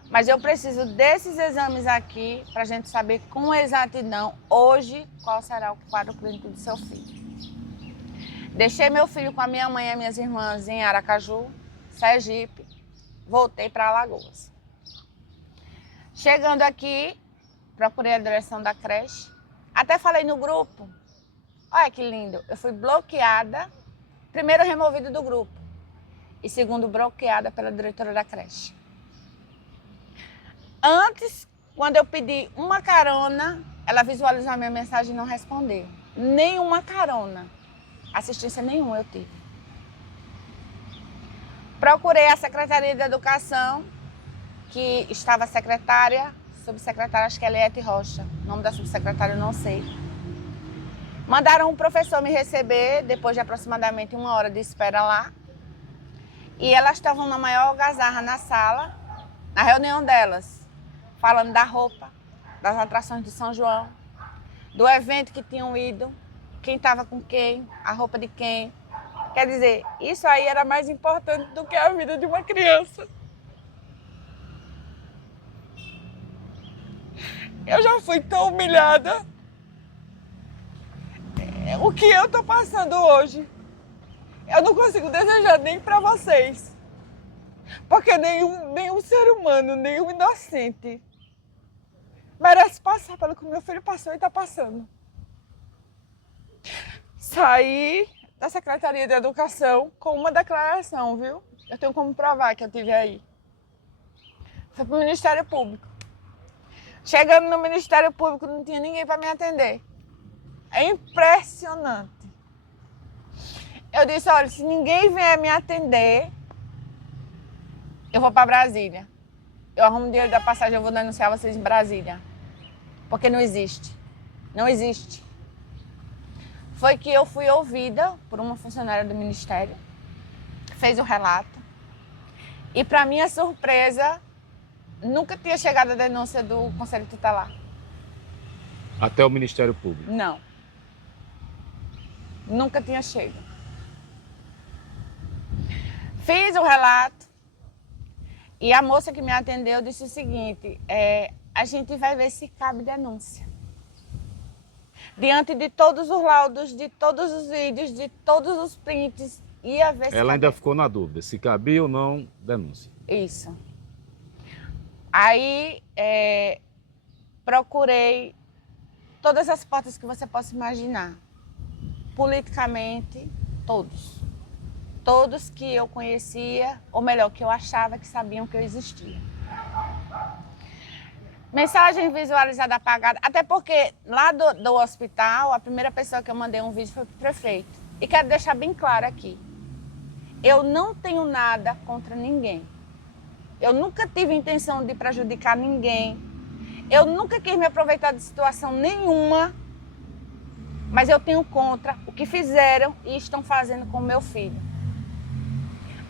Mas eu preciso desses exames aqui para a gente saber com exatidão, hoje, qual será o quadro clínico do seu filho. Deixei meu filho com a minha mãe e as minhas irmãs em Aracaju, Sergipe, voltei para Alagoas. Chegando aqui, procurei a direção da creche, até falei no grupo, olha que lindo, eu fui bloqueada, primeiro removida do grupo e segundo bloqueada pela diretora da creche. Antes, quando eu pedi uma carona, ela visualizou a minha mensagem e não respondeu. Nenhuma carona, assistência nenhuma eu tive. Procurei a Secretaria de Educação, que estava a secretária, subsecretária, acho que é Eliette Rocha. O nome da subsecretária eu não sei. Mandaram um professor me receber, depois de aproximadamente 1 hora de espera lá. E elas estavam na maior algazarra na sala, na reunião delas, falando da roupa, das atrações de São João, do evento que tinham ido, quem estava com quem, a roupa de quem. Quer dizer, isso aí era mais importante do que a vida de uma criança. Eu já fui tão humilhada. O que eu estou passando hoje? Eu não consigo desejar nem para vocês. Porque nenhum ser humano, nenhum inocente merece passar pelo que o meu filho passou e está passando. Saí da Secretaria de Educação com uma declaração, viu? Eu tenho como provar que eu tive aí. Foi para o Ministério Público. Chegando no Ministério Público, não tinha ninguém para me atender. É impressionante. Eu disse, olha, se ninguém vier me atender, eu vou para Brasília. Eu arrumo dinheiro da passagem, eu vou denunciar vocês em Brasília. Porque não existe. Não existe. Foi que eu fui ouvida por uma funcionária do Ministério, fez o relato. E, para minha surpresa, nunca tinha chegado a denúncia do Conselho Tutelar. Até o Ministério Público? Não. Nunca tinha chegado. Fiz o relato e a moça que me atendeu disse o seguinte, a gente vai ver se cabe denúncia. Diante de todos os laudos, de todos os vídeos, de todos os prints, ia ver se Ela cabia. ainda ficou na dúvida, se cabia ou não denúncia. Isso. Aí, procurei todas as portas que você possa imaginar. Politicamente, todos. Todos que eu conhecia, ou melhor, que eu achava que sabiam que eu existia. Mensagem visualizada apagada, até porque lá do hospital, a primeira pessoa que eu mandei um vídeo foi pro prefeito. E quero deixar bem claro aqui, eu não tenho nada contra ninguém. Eu nunca tive intenção de prejudicar ninguém. Eu nunca quis me aproveitar de situação nenhuma, mas eu tenho contra o que fizeram e estão fazendo com o meu filho.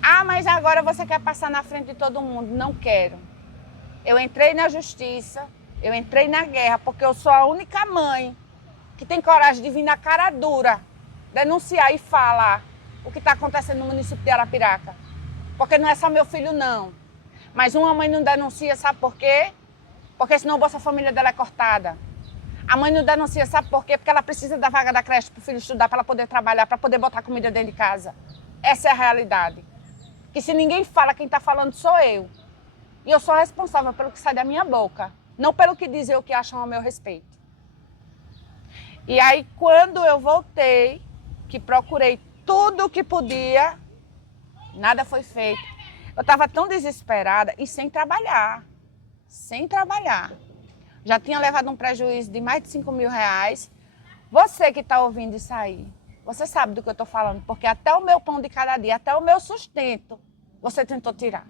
Ah, mas agora você quer passar na frente de todo mundo. Não quero. Eu entrei na justiça, eu entrei na guerra, porque eu sou a única mãe que tem coragem de vir na cara dura, denunciar e falar o que está acontecendo no município de Arapiraca. Porque não é só meu filho, não. Mas uma mãe não denuncia, sabe por quê? Porque senão a Bolsa Família dela é cortada. A mãe não denuncia, sabe por quê? Porque ela precisa da vaga da creche para o filho estudar, para ela poder trabalhar, para poder botar comida dentro de casa. Essa é a realidade. Que se ninguém fala, quem está falando sou eu. E eu sou responsável pelo que sai da minha boca, não pelo que dizem ou que acham a meu respeito. E aí, quando eu voltei, que procurei tudo o que podia, nada foi feito. Eu estava tão desesperada e sem trabalhar. Sem trabalhar. Já tinha levado um prejuízo de mais de 5 mil reais. Você que está ouvindo isso aí, você sabe do que eu estou falando, porque até o meu pão de cada dia, até o meu sustento, você tentou tirar.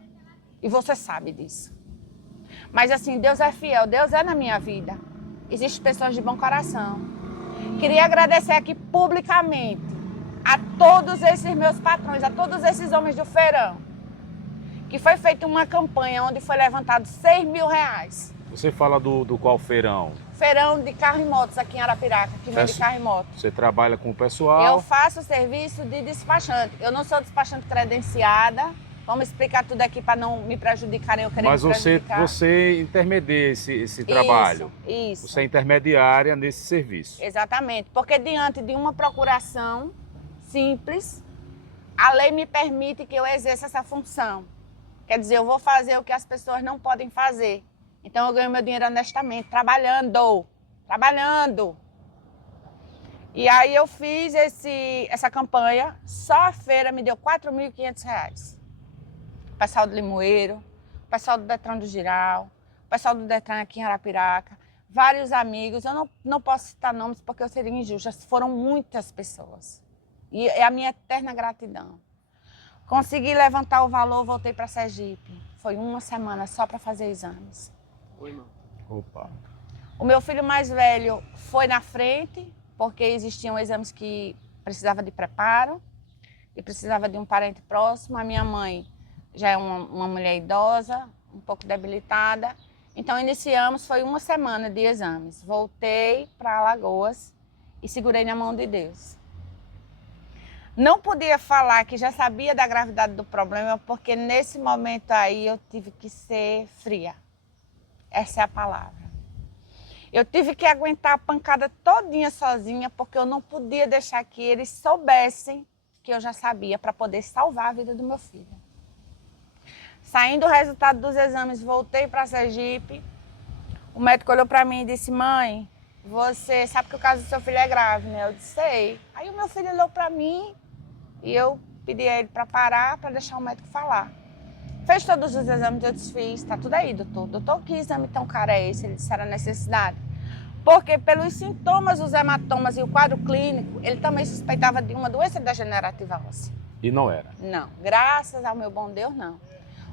E você sabe disso. Mas assim, Deus é fiel, Deus é na minha vida. Existem pessoas de bom coração. Queria agradecer aqui publicamente a todos esses meus patrões, a todos esses homens do feirão, que foi feita uma campanha onde foi levantado 6 mil reais. Você fala do qual feirão? Feirão de carro e motos aqui em Arapiraca, que vende carro e moto. Você trabalha com o pessoal? Eu faço serviço de despachante. Eu não sou despachante credenciada. Vamos explicar tudo aqui para não me prejudicarem, eu querer Mas me prejudicar. você intermedia esse trabalho? Isso. Você é intermediária nesse serviço? Exatamente. Porque diante de uma procuração simples, a lei me permite que eu exerça essa função. Quer dizer, eu vou fazer o que as pessoas não podem fazer. Então eu ganho meu dinheiro honestamente, trabalhando. E aí eu fiz essa campanha, só a feira me deu R$ 4.500. O pessoal do Limoeiro, o pessoal do Detran do Giral, o pessoal do Detran aqui em Arapiraca, vários amigos. Eu não posso citar nomes porque eu seria injusta, foram muitas pessoas. E é a minha eterna gratidão. Consegui levantar o valor, voltei para Sergipe. Foi uma semana só para fazer exames. Oi, irmão. Opa. O meu filho mais velho foi na frente, porque existiam exames que precisava de preparo e precisava de um parente próximo. A minha mãe já é uma mulher idosa, um pouco debilitada. Então iniciamos, foi uma semana de exames. Voltei para Alagoas e segurei na mão de Deus. Não podia falar que já sabia da gravidade do problema, porque nesse momento aí eu tive que ser fria. Essa é a palavra. Eu tive que aguentar a pancada todinha sozinha, porque eu não podia deixar que eles soubessem que eu já sabia para poder salvar a vida do meu filho. Saindo o resultado dos exames, voltei para Sergipe. O médico olhou para mim e disse: mãe, você sabe que o caso do seu filho é grave, né? Eu disse: sei. Aí o meu filho olhou para mim e eu pedi a ele para parar, para deixar o médico falar. Fez todos os exames, eu desfiz, tá tudo aí, doutor. Doutor, que exame tão caro é esse? Ele disse: era necessidade. Porque pelos sintomas dos hematomas e o quadro clínico, ele também suspeitava de uma doença degenerativa óssea. E não era? Não, graças ao meu bom Deus, não.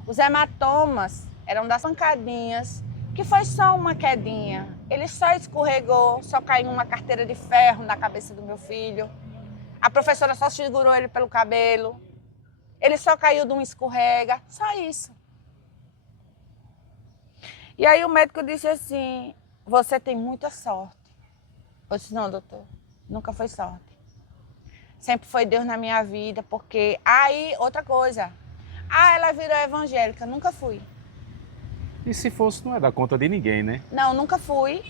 Os hematomas eram das pancadinhas, que foi só uma quedinha. Ele só escorregou, só caiu uma carteira de ferro na cabeça do meu filho. A professora só segurou ele pelo cabelo. Ele só caiu de um escorrega, só isso. E aí o médico disse assim: você tem muita sorte. Eu disse: não, doutor, nunca foi sorte. Sempre foi Deus na minha vida, porque... Aí, outra coisa. Ela virou evangélica, nunca fui. E se fosse, não é dar conta de ninguém, né? Não, nunca fui.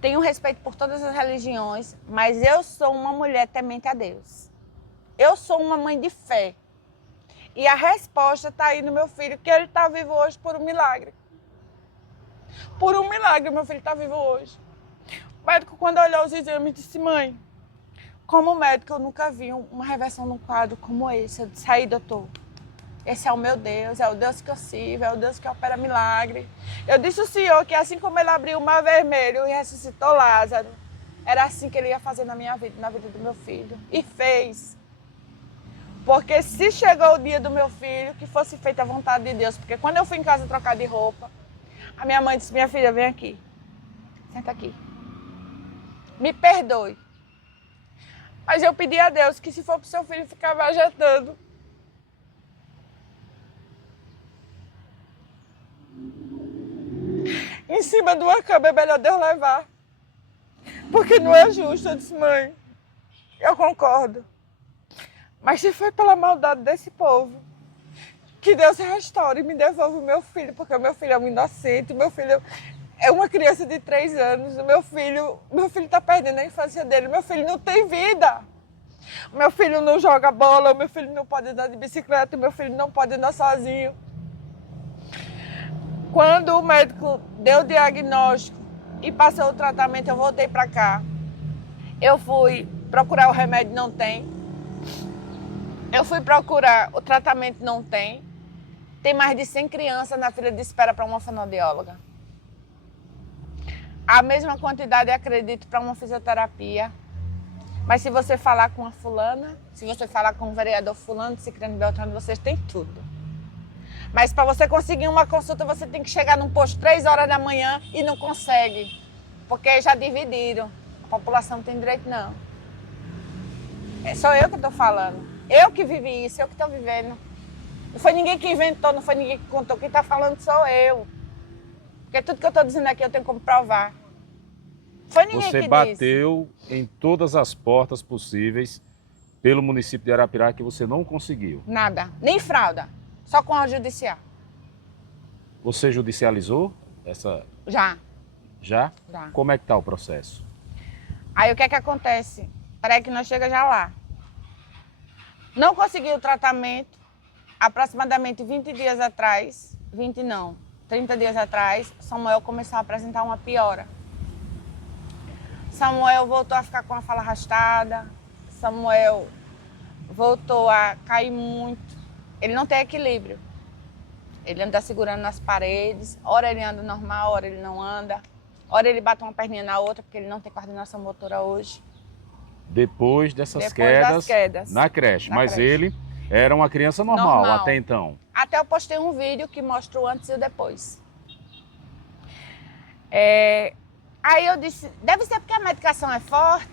Tenho respeito por todas as religiões, mas eu sou uma mulher temente a Deus. Eu sou uma mãe de fé. E a resposta está aí no meu filho, que ele está vivo hoje por um milagre. Por um milagre, meu filho está vivo hoje. O médico, quando olhou os exames, disse: mãe, como médico, eu nunca vi uma reversão num quadro como esse. Eu disse: aí, doutor, esse é o meu Deus, é o Deus que eu sirvo, é o Deus que opera milagre. Eu disse ao Senhor que assim como ele abriu o mar vermelho e ressuscitou Lázaro, era assim que ele ia fazer na minha vida, na vida do meu filho. E fez. Porque se chegou o dia do meu filho, que fosse feita a vontade de Deus. Porque quando eu fui em casa trocar de roupa, a minha mãe disse: minha filha, vem aqui. Senta aqui. Me perdoe. Mas eu pedi a Deus que se for para o seu filho ficar vegetando, em cima de uma cama, é melhor Deus levar. Porque não é justo. Eu disse: mãe, eu concordo. Mas se foi pela maldade desse povo, que Deus restaure e me devolva o meu filho, porque o meu filho é um inocente, o meu filho é uma criança de 3 anos, o meu filho está perdendo a infância dele, o meu filho não tem vida. O meu filho não joga bola, o meu filho não pode andar de bicicleta, o meu filho não pode andar sozinho. Quando o médico deu o diagnóstico e passou o tratamento, eu voltei para cá. Eu fui procurar o remédio, não tem. Eu fui procurar, o tratamento não tem. Tem mais de 100 crianças na fila de espera para uma fonoaudióloga. A mesma quantidade, acredito, para uma fisioterapia. Mas se você falar com a fulana, se você falar com o vereador fulano, Cicrano Beltrano, vocês têm tudo. Mas para você conseguir uma consulta, você tem que chegar num posto 3 horas da manhã e não consegue. Porque já dividiram. A população não tem direito, não. Sou eu que estou falando. Eu que vivi isso, eu que estou vivendo. Não foi ninguém que inventou, não foi ninguém que contou. Quem está falando sou eu. Porque tudo que eu estou dizendo aqui eu tenho como provar. Foi ninguém que Você bateu em todas as portas possíveis pelo município de Arapiraca que você não conseguiu. Nada, nem fralda, só com a judicial. Você judicializou essa... Já. Já? Já. Como é que está o processo? Aí o que é que acontece? Peraí que nós chega já lá. Não consegui o tratamento, aproximadamente 20 dias atrás, 20 não, 30 dias atrás, Samuel começou a apresentar uma piora. Samuel voltou a ficar com a fala arrastada, Samuel voltou a cair muito. Ele não tem equilíbrio. Ele anda segurando nas paredes, ora ele anda normal, ora ele não anda. Ora ele bate uma perninha na outra, porque ele não tem coordenação motora hoje. Depois das quedas na creche. Na Mas creche. ele era uma criança normal até então. Até eu postei um vídeo que mostra o antes e o depois. Aí eu disse, deve ser porque a medicação é forte,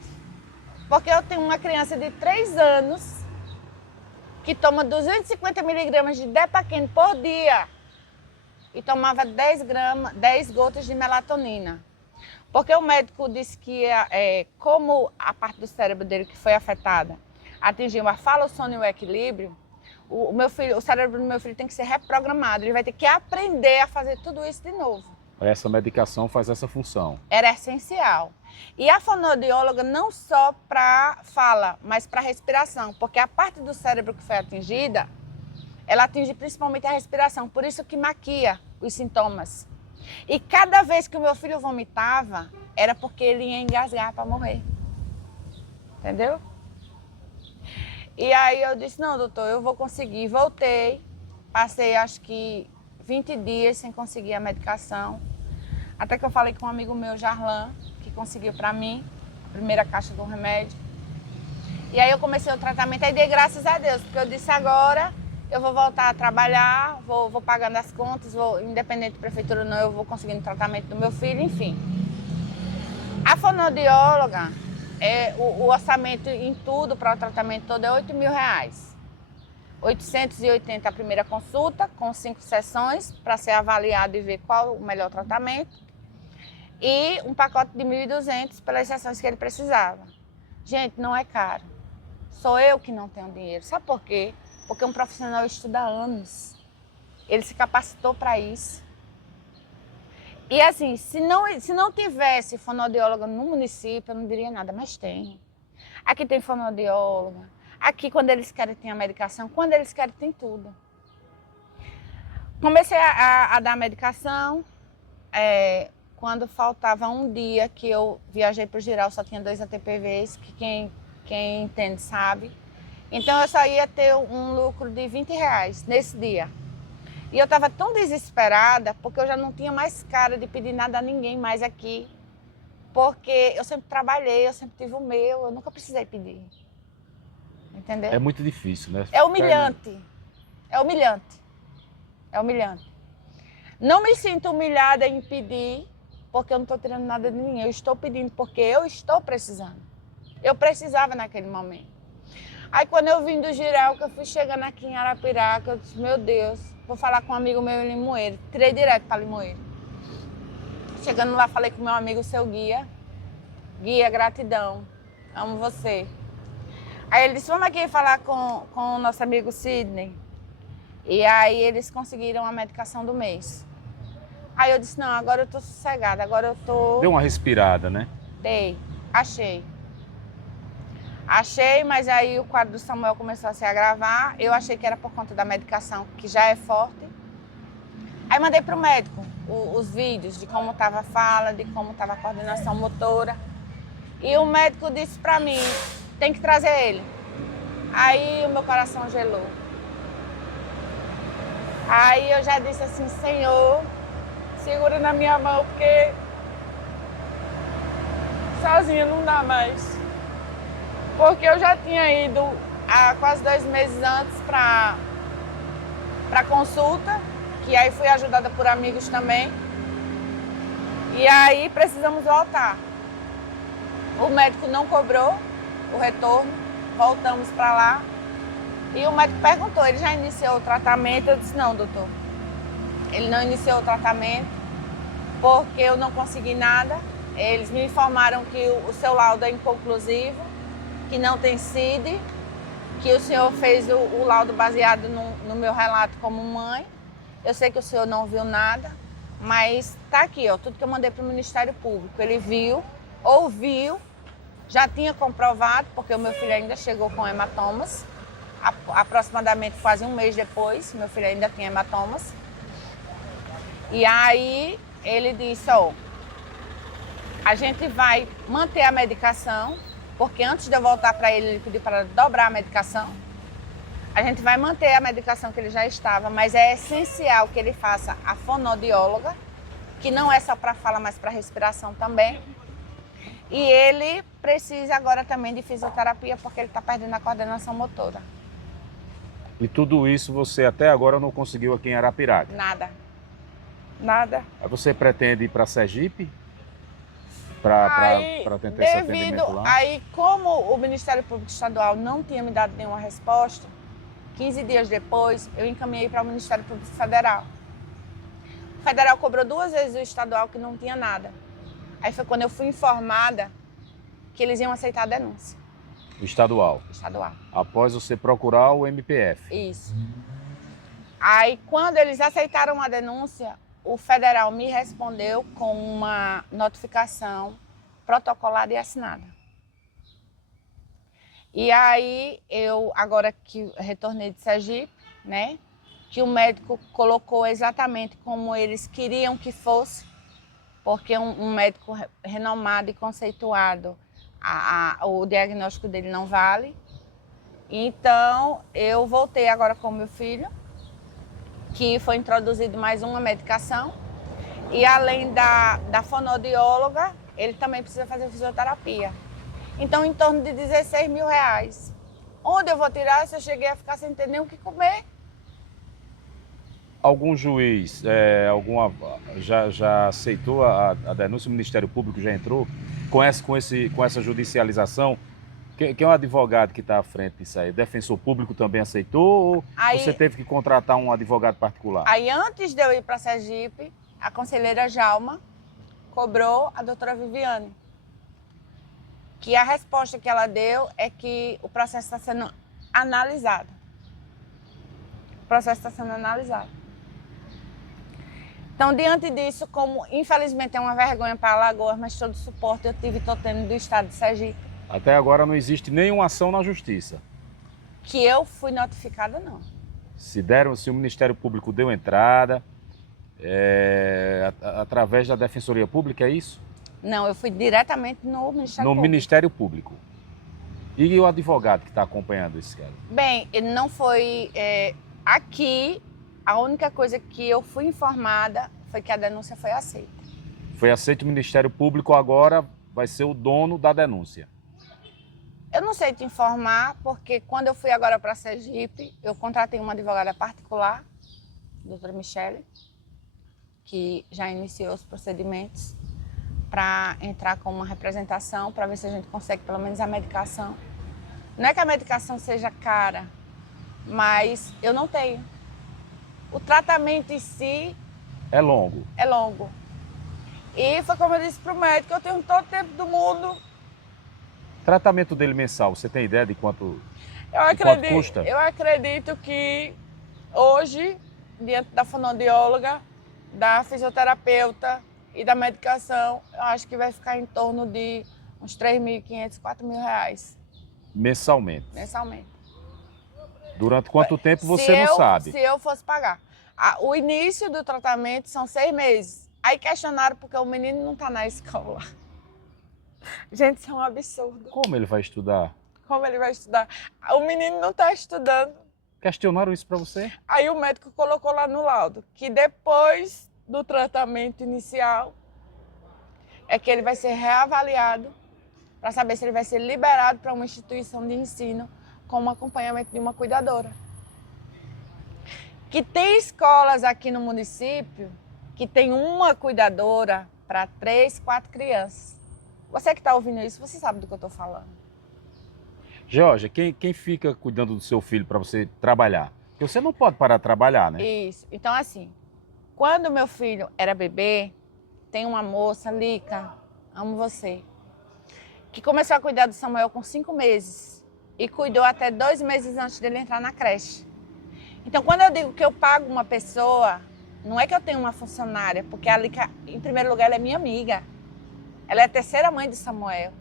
porque eu tenho uma criança de 3 anos que toma 250 miligramas de Depaquene por dia e tomava 10 gotas de melatonina. Porque o médico disse que como a parte do cérebro dele que foi afetada atingiu a fala, o sono e o equilíbrio, o cérebro do meu filho tem que ser reprogramado, ele vai ter que aprender a fazer tudo isso de novo. Essa medicação faz essa função. Era essencial. E a fonoaudióloga não só para fala, mas para respiração, porque a parte do cérebro que foi atingida, ela atinge principalmente a respiração, por isso que maquia os sintomas. E cada vez que o meu filho vomitava, era porque ele ia engasgar para morrer. Entendeu? E aí eu disse, não, doutor, eu vou conseguir. Voltei, passei acho que 20 dias sem conseguir a medicação. Até que eu falei com um amigo meu, Jarlan, que conseguiu para mim a primeira caixa do remédio. E aí eu comecei o tratamento, aí dei graças a Deus, porque eu disse agora eu vou voltar a trabalhar, vou pagando as contas, independente de prefeitura ou não, eu vou conseguindo o tratamento do meu filho, enfim. A fonoaudióloga, o orçamento em tudo para o tratamento todo é R$8.000. 880 a primeira consulta, com 5 sessões, para ser avaliado e ver qual o melhor tratamento. E um pacote de 1.200 pelas sessões que ele precisava. Gente, não é caro. Sou eu que não tenho dinheiro. Sabe por quê? Porque um profissional estuda há anos. Ele se capacitou para isso. E assim, se não tivesse fonoaudióloga no município, eu não diria nada, mas tem. Aqui tem fonoaudióloga. Aqui, quando eles querem, tem a medicação. Quando eles querem, tem tudo. Comecei a dar a medicação. Quando faltava um dia que eu viajei para o Giral, só tinha 2 ATPVs, que quem entende sabe. Então eu só ia ter um lucro de R$20 nesse dia. E eu estava tão desesperada, porque eu já não tinha mais cara de pedir nada a ninguém mais aqui. Porque eu sempre trabalhei, eu sempre tive o meu, eu nunca precisei pedir. Entendeu? É muito difícil, né? É humilhante. É humilhante. É humilhante. Não me sinto humilhada em pedir, porque eu não estou tirando nada de ninguém. Eu estou pedindo porque eu estou precisando. Eu precisava naquele momento. Aí quando eu vim do Giral, que eu fui chegando aqui em Arapiraca, eu disse, meu Deus, vou falar com um amigo meu em Limoeiro. Tirei direto para Limoeiro. Chegando lá, falei com meu amigo, seu Guia. Guia, gratidão. Amo você. Aí ele disse, vamos aqui falar com o nosso amigo Sidney. E aí eles conseguiram a medicação do mês. Aí eu disse, não, agora eu tô sossegada, agora eu tô... Deu uma respirada, né? Dei, achei. Achei, mas aí o quadro do Samuel começou a se agravar. Eu achei que era por conta da medicação, que já é forte. Aí mandei pro médico os vídeos de como estava a fala, de como estava a coordenação motora. E o médico disse pra mim, tem que trazer ele. Aí o meu coração gelou. Aí eu já disse assim, Senhor, segura na minha mão, porque sozinha não dá mais. Porque eu já tinha ido há quase 2 meses antes para consulta, que aí fui ajudada por amigos também. E aí precisamos voltar. O médico não cobrou o retorno, voltamos para lá. E o médico perguntou, ele já iniciou o tratamento? Eu disse, não, doutor. Ele não iniciou o tratamento porque eu não consegui nada. Eles me informaram que o seu laudo é inconclusivo, que não tem CID, que o senhor fez o laudo baseado no meu relato como mãe. Eu sei que o senhor não viu nada, mas tá aqui, ó, tudo que eu mandei para o Ministério Público. Ele viu, ouviu, já tinha comprovado, porque o meu filho ainda chegou com hematomas. Aproximadamente quase um mês depois, meu filho ainda tinha hematomas. E aí ele disse, ó, a gente vai manter a medicação, porque antes de eu voltar para ele, ele pediu para dobrar a medicação. A gente vai manter a medicação que ele já estava, mas é essencial que ele faça a fonoaudióloga, que não é só para fala, mas para respiração também. E ele precisa agora também de fisioterapia, porque ele está perdendo a coordenação motora. E tudo isso você até agora não conseguiu aqui em Arapiraca? Nada. Nada. Aí você pretende ir para Sergipe? Para tentar esse atendimento lá? Aí, como o Ministério Público Estadual não tinha me dado nenhuma resposta, 15 dias depois, eu encaminhei para o Ministério Público Federal. O federal cobrou 2 vezes o estadual, que não tinha nada. Aí foi quando eu fui informada que eles iam aceitar a denúncia. Estadual? Estadual. Após você procurar o MPF? Isso. Aí, quando eles aceitaram a denúncia, o federal me respondeu com uma notificação protocolada e assinada. E aí, eu, agora que retornei de Sergipe, né, que o médico colocou exatamente como eles queriam que fosse, porque um médico renomado e conceituado, o diagnóstico dele não vale. Então, eu voltei agora com meu filho, que foi introduzido mais uma medicação. E além da fonoaudióloga, ele também precisa fazer fisioterapia. Então, em torno de 16 mil reais. Onde eu vou tirar se eu cheguei a ficar sem ter nem o que comer? Algum juiz já aceitou a denúncia? O Ministério Público já entrou com essa judicialização? Quem é o advogado que está à frente disso aí? O defensor público também aceitou ou você teve que contratar um advogado particular? Aí, antes de eu ir para Sergipe, a conselheira Jalma cobrou a doutora Viviane. Que a resposta que ela deu é que o processo está sendo analisado. O processo está sendo analisado. Então, diante disso, como infelizmente é uma vergonha para Alagoas, mas todo o suporte eu estou tendo do estado de Sergipe. Até agora não existe nenhuma ação na justiça. Que eu fui notificada, não. Se o Ministério Público deu entrada, através da Defensoria Pública, é isso? Não, eu fui diretamente no Ministério Público. No Ministério Público. E o advogado que está acompanhando esse caso? Bem, ele não foi... aqui, a única coisa que eu fui informada foi que a denúncia foi aceita. Foi aceito o Ministério Público, agora vai ser o dono da denúncia. Eu não sei te informar, porque quando eu fui agora para Sergipe, eu contratei uma advogada particular, a doutora Michele, que já iniciou os procedimentos para entrar com uma representação, para ver se a gente consegue pelo menos a medicação. Não é que a medicação seja cara, mas eu não tenho. O tratamento em si... É longo. É longo. E foi como eu disse para o médico, eu tenho todo o tempo do mundo. O tratamento dele mensal, você tem ideia de quanto custa? Eu acredito que hoje, diante da fonoaudióloga, da fisioterapeuta e da medicação, eu acho que vai ficar em torno de uns 3.500, 4.000 reais. Mensalmente? Mensalmente. Durante quanto tempo você não sabe? Se eu fosse pagar. O início do tratamento são 6 meses. Aí questionaram porque o menino não está na escola. Gente, isso é um absurdo. Como ele vai estudar? Como ele vai estudar? O menino não está estudando. Questionaram isso para você? Aí o médico colocou lá no laudo que depois do tratamento inicial é que ele vai ser reavaliado para saber se ele vai ser liberado para uma instituição de ensino com um acompanhamento de uma cuidadora. Que tem escolas aqui no município que tem uma cuidadora para 3, 4 crianças. Você que está ouvindo isso, você sabe do que eu estou falando. Georgia, quem fica cuidando do seu filho para você trabalhar? Porque você não pode parar de trabalhar, né? Isso. Então, assim, quando meu filho era bebê, tem uma moça, Lica, amo você, que começou a cuidar do Samuel com 5 meses e cuidou até 2 meses antes dele entrar na creche. Então, quando eu digo que eu pago uma pessoa, não é que eu tenho uma funcionária, porque a Lica, em primeiro lugar, ela é minha amiga. Ela é a terceira mãe de Samuel.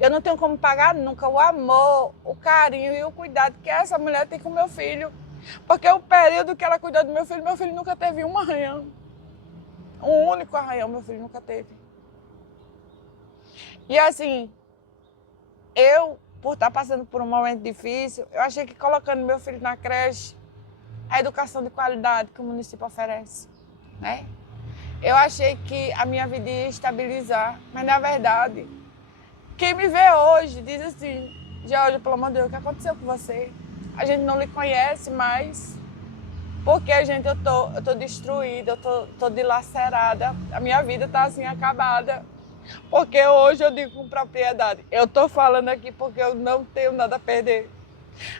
Eu não tenho como pagar nunca o amor, o carinho e o cuidado que essa mulher tem com meu filho. Porque o período que ela cuidou do meu filho nunca teve um arranhão. Um único arranhão meu filho nunca teve. E assim, eu, por estar passando por um momento difícil, eu achei que colocando meu filho na creche, a educação de qualidade que o município oferece, né? Eu achei que a minha vida ia estabilizar, mas na verdade, quem me vê hoje diz assim: Georgia, pelo amor de Deus, o que aconteceu com você? A gente não lhe conhece mais, porque eu tô destruída, eu tô dilacerada, a minha vida tá assim acabada. Porque hoje eu digo com propriedade, eu tô falando aqui porque eu não tenho nada a perder.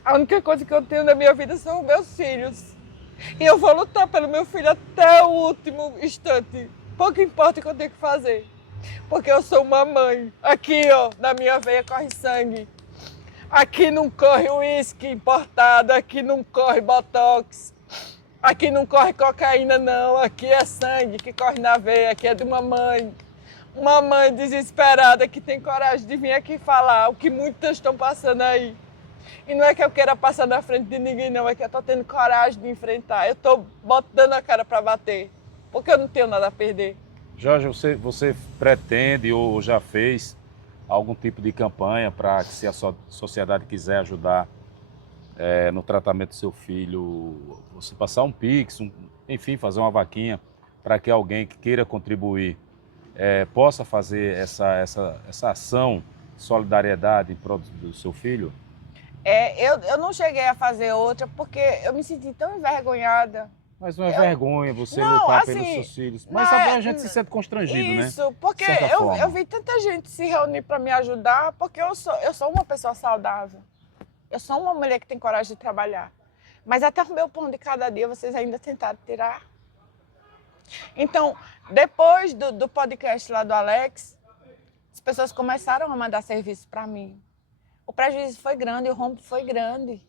A única coisa que eu tenho na minha vida são os meus filhos. E eu vou lutar pelo meu filho até o último instante. Pouco importa o que eu tenho que fazer. Porque eu sou uma mãe. Aqui, ó, na minha veia corre sangue. Aqui não corre uísque importado, aqui não corre botox. Aqui não corre cocaína, não. Aqui é sangue que corre na veia. Aqui é de uma mãe. Uma mãe desesperada que tem coragem de vir aqui falar o que muitas estão passando aí. E não é que eu queira passar na frente de ninguém, não. É que eu estou tendo coragem de enfrentar. Eu estou botando a cara para bater. Porque eu não tenho nada a perder. Jorge, você pretende ou já fez algum tipo de campanha para que, se a sociedade quiser ajudar no tratamento do seu filho, você passar um Pix, enfim, fazer uma vaquinha para que alguém que queira contribuir possa fazer essa ação de solidariedade em prol do seu filho? Eu não cheguei a fazer outra porque eu me senti tão envergonhada. Mas não é vergonha você Não, lutar assim, pelos seus filhos. Mas não a gente se sente constrangido, né? Isso, porque De certa forma. eu vi tanta gente se reunir para me ajudar, porque eu sou uma pessoa saudável. Eu sou uma mulher que tem coragem de trabalhar. Mas até o meu pão de cada dia vocês ainda tentaram tirar. Então, depois do podcast lá do Alex, as pessoas começaram a mandar serviço para mim. O prejuízo foi grande, o rombo foi grande.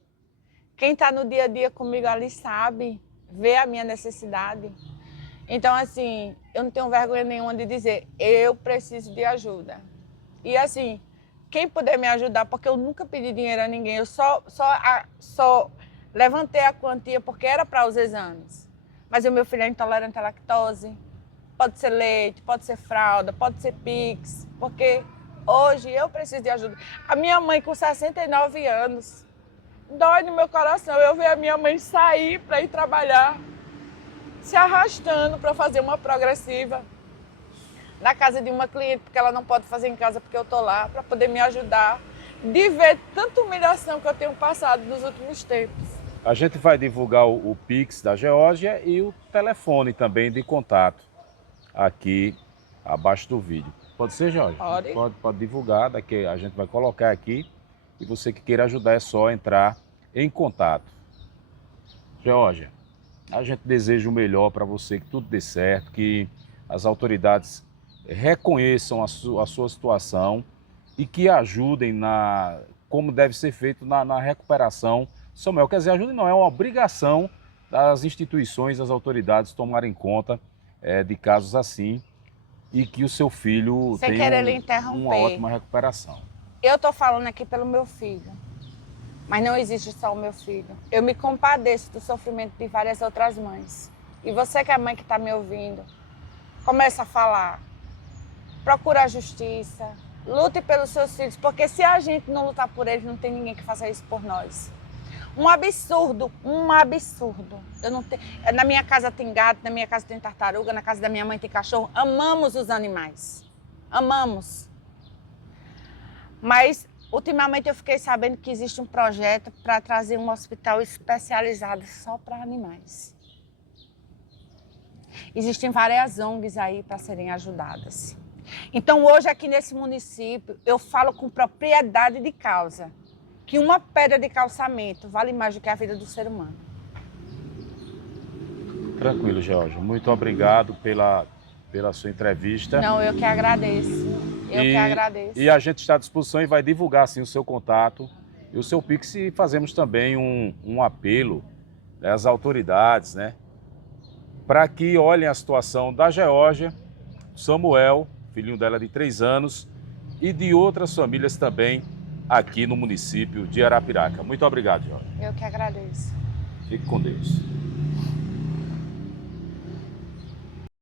Quem está no dia a dia comigo ali sabe, vê a minha necessidade. Então, assim, eu não tenho vergonha nenhuma de dizer, eu preciso de ajuda. E, assim, quem puder me ajudar, porque eu nunca pedi dinheiro a ninguém, eu só levantei a quantia porque era para os exames. Mas o meu filho é intolerante à lactose, pode ser leite, pode ser fralda, pode ser Pix, porque hoje eu preciso de ajuda. A minha mãe com 69 anos, dói no meu coração eu ver a minha mãe sair para ir trabalhar, se arrastando para fazer uma progressiva na casa de uma cliente, porque ela não pode fazer em casa porque eu estou lá, para poder me ajudar, de ver tanta humilhação que eu tenho passado nos últimos tempos. A gente vai divulgar o Pix da Geórgia e o telefone também de contato aqui abaixo do vídeo. Pode ser, Jorge? Pode divulgar, daqui a gente vai colocar aqui. E você que queira ajudar é só entrar em contato. Geórgia, a gente deseja o melhor para você, que tudo dê certo, que as autoridades reconheçam a sua situação e que ajudem como deve ser feito na recuperação. Samuel, quer dizer, ajudem não, é uma obrigação das instituições, das autoridades tomarem conta de casos assim e que o seu filho tenha uma ótima recuperação. Eu estou falando aqui pelo meu filho, mas não existe só o meu filho. Eu me compadeço do sofrimento de várias outras mães. E você que é a mãe que está me ouvindo, começa a falar, procura a justiça, lute pelos seus filhos, porque se a gente não lutar por eles, não tem ninguém que faça isso por nós. Um absurdo. Eu não tenho... Na minha casa tem gato, na minha casa tem tartaruga, na casa da minha mãe tem cachorro. Amamos os animais. Amamos. Mas, ultimamente, eu fiquei sabendo que existe um projeto para trazer um hospital especializado só para animais. Existem várias ONGs aí para serem ajudadas. Então, hoje, aqui nesse município, eu falo com propriedade de causa que uma pedra de calçamento vale mais do que a vida do ser humano. Tranquilo, Geórgia. Muito obrigado pela sua entrevista. Não, eu que agradeço. Que agradeço. E a gente está à disposição e vai divulgar assim, o seu contato e o seu Pix, e fazemos também um apelo às autoridades, né, para que olhem a situação da Geórgia, Samuel, filhinho dela de 3 anos, e de outras famílias também aqui no município de Arapiraca. Muito obrigado, Geórgia. Eu que agradeço. Fique com Deus.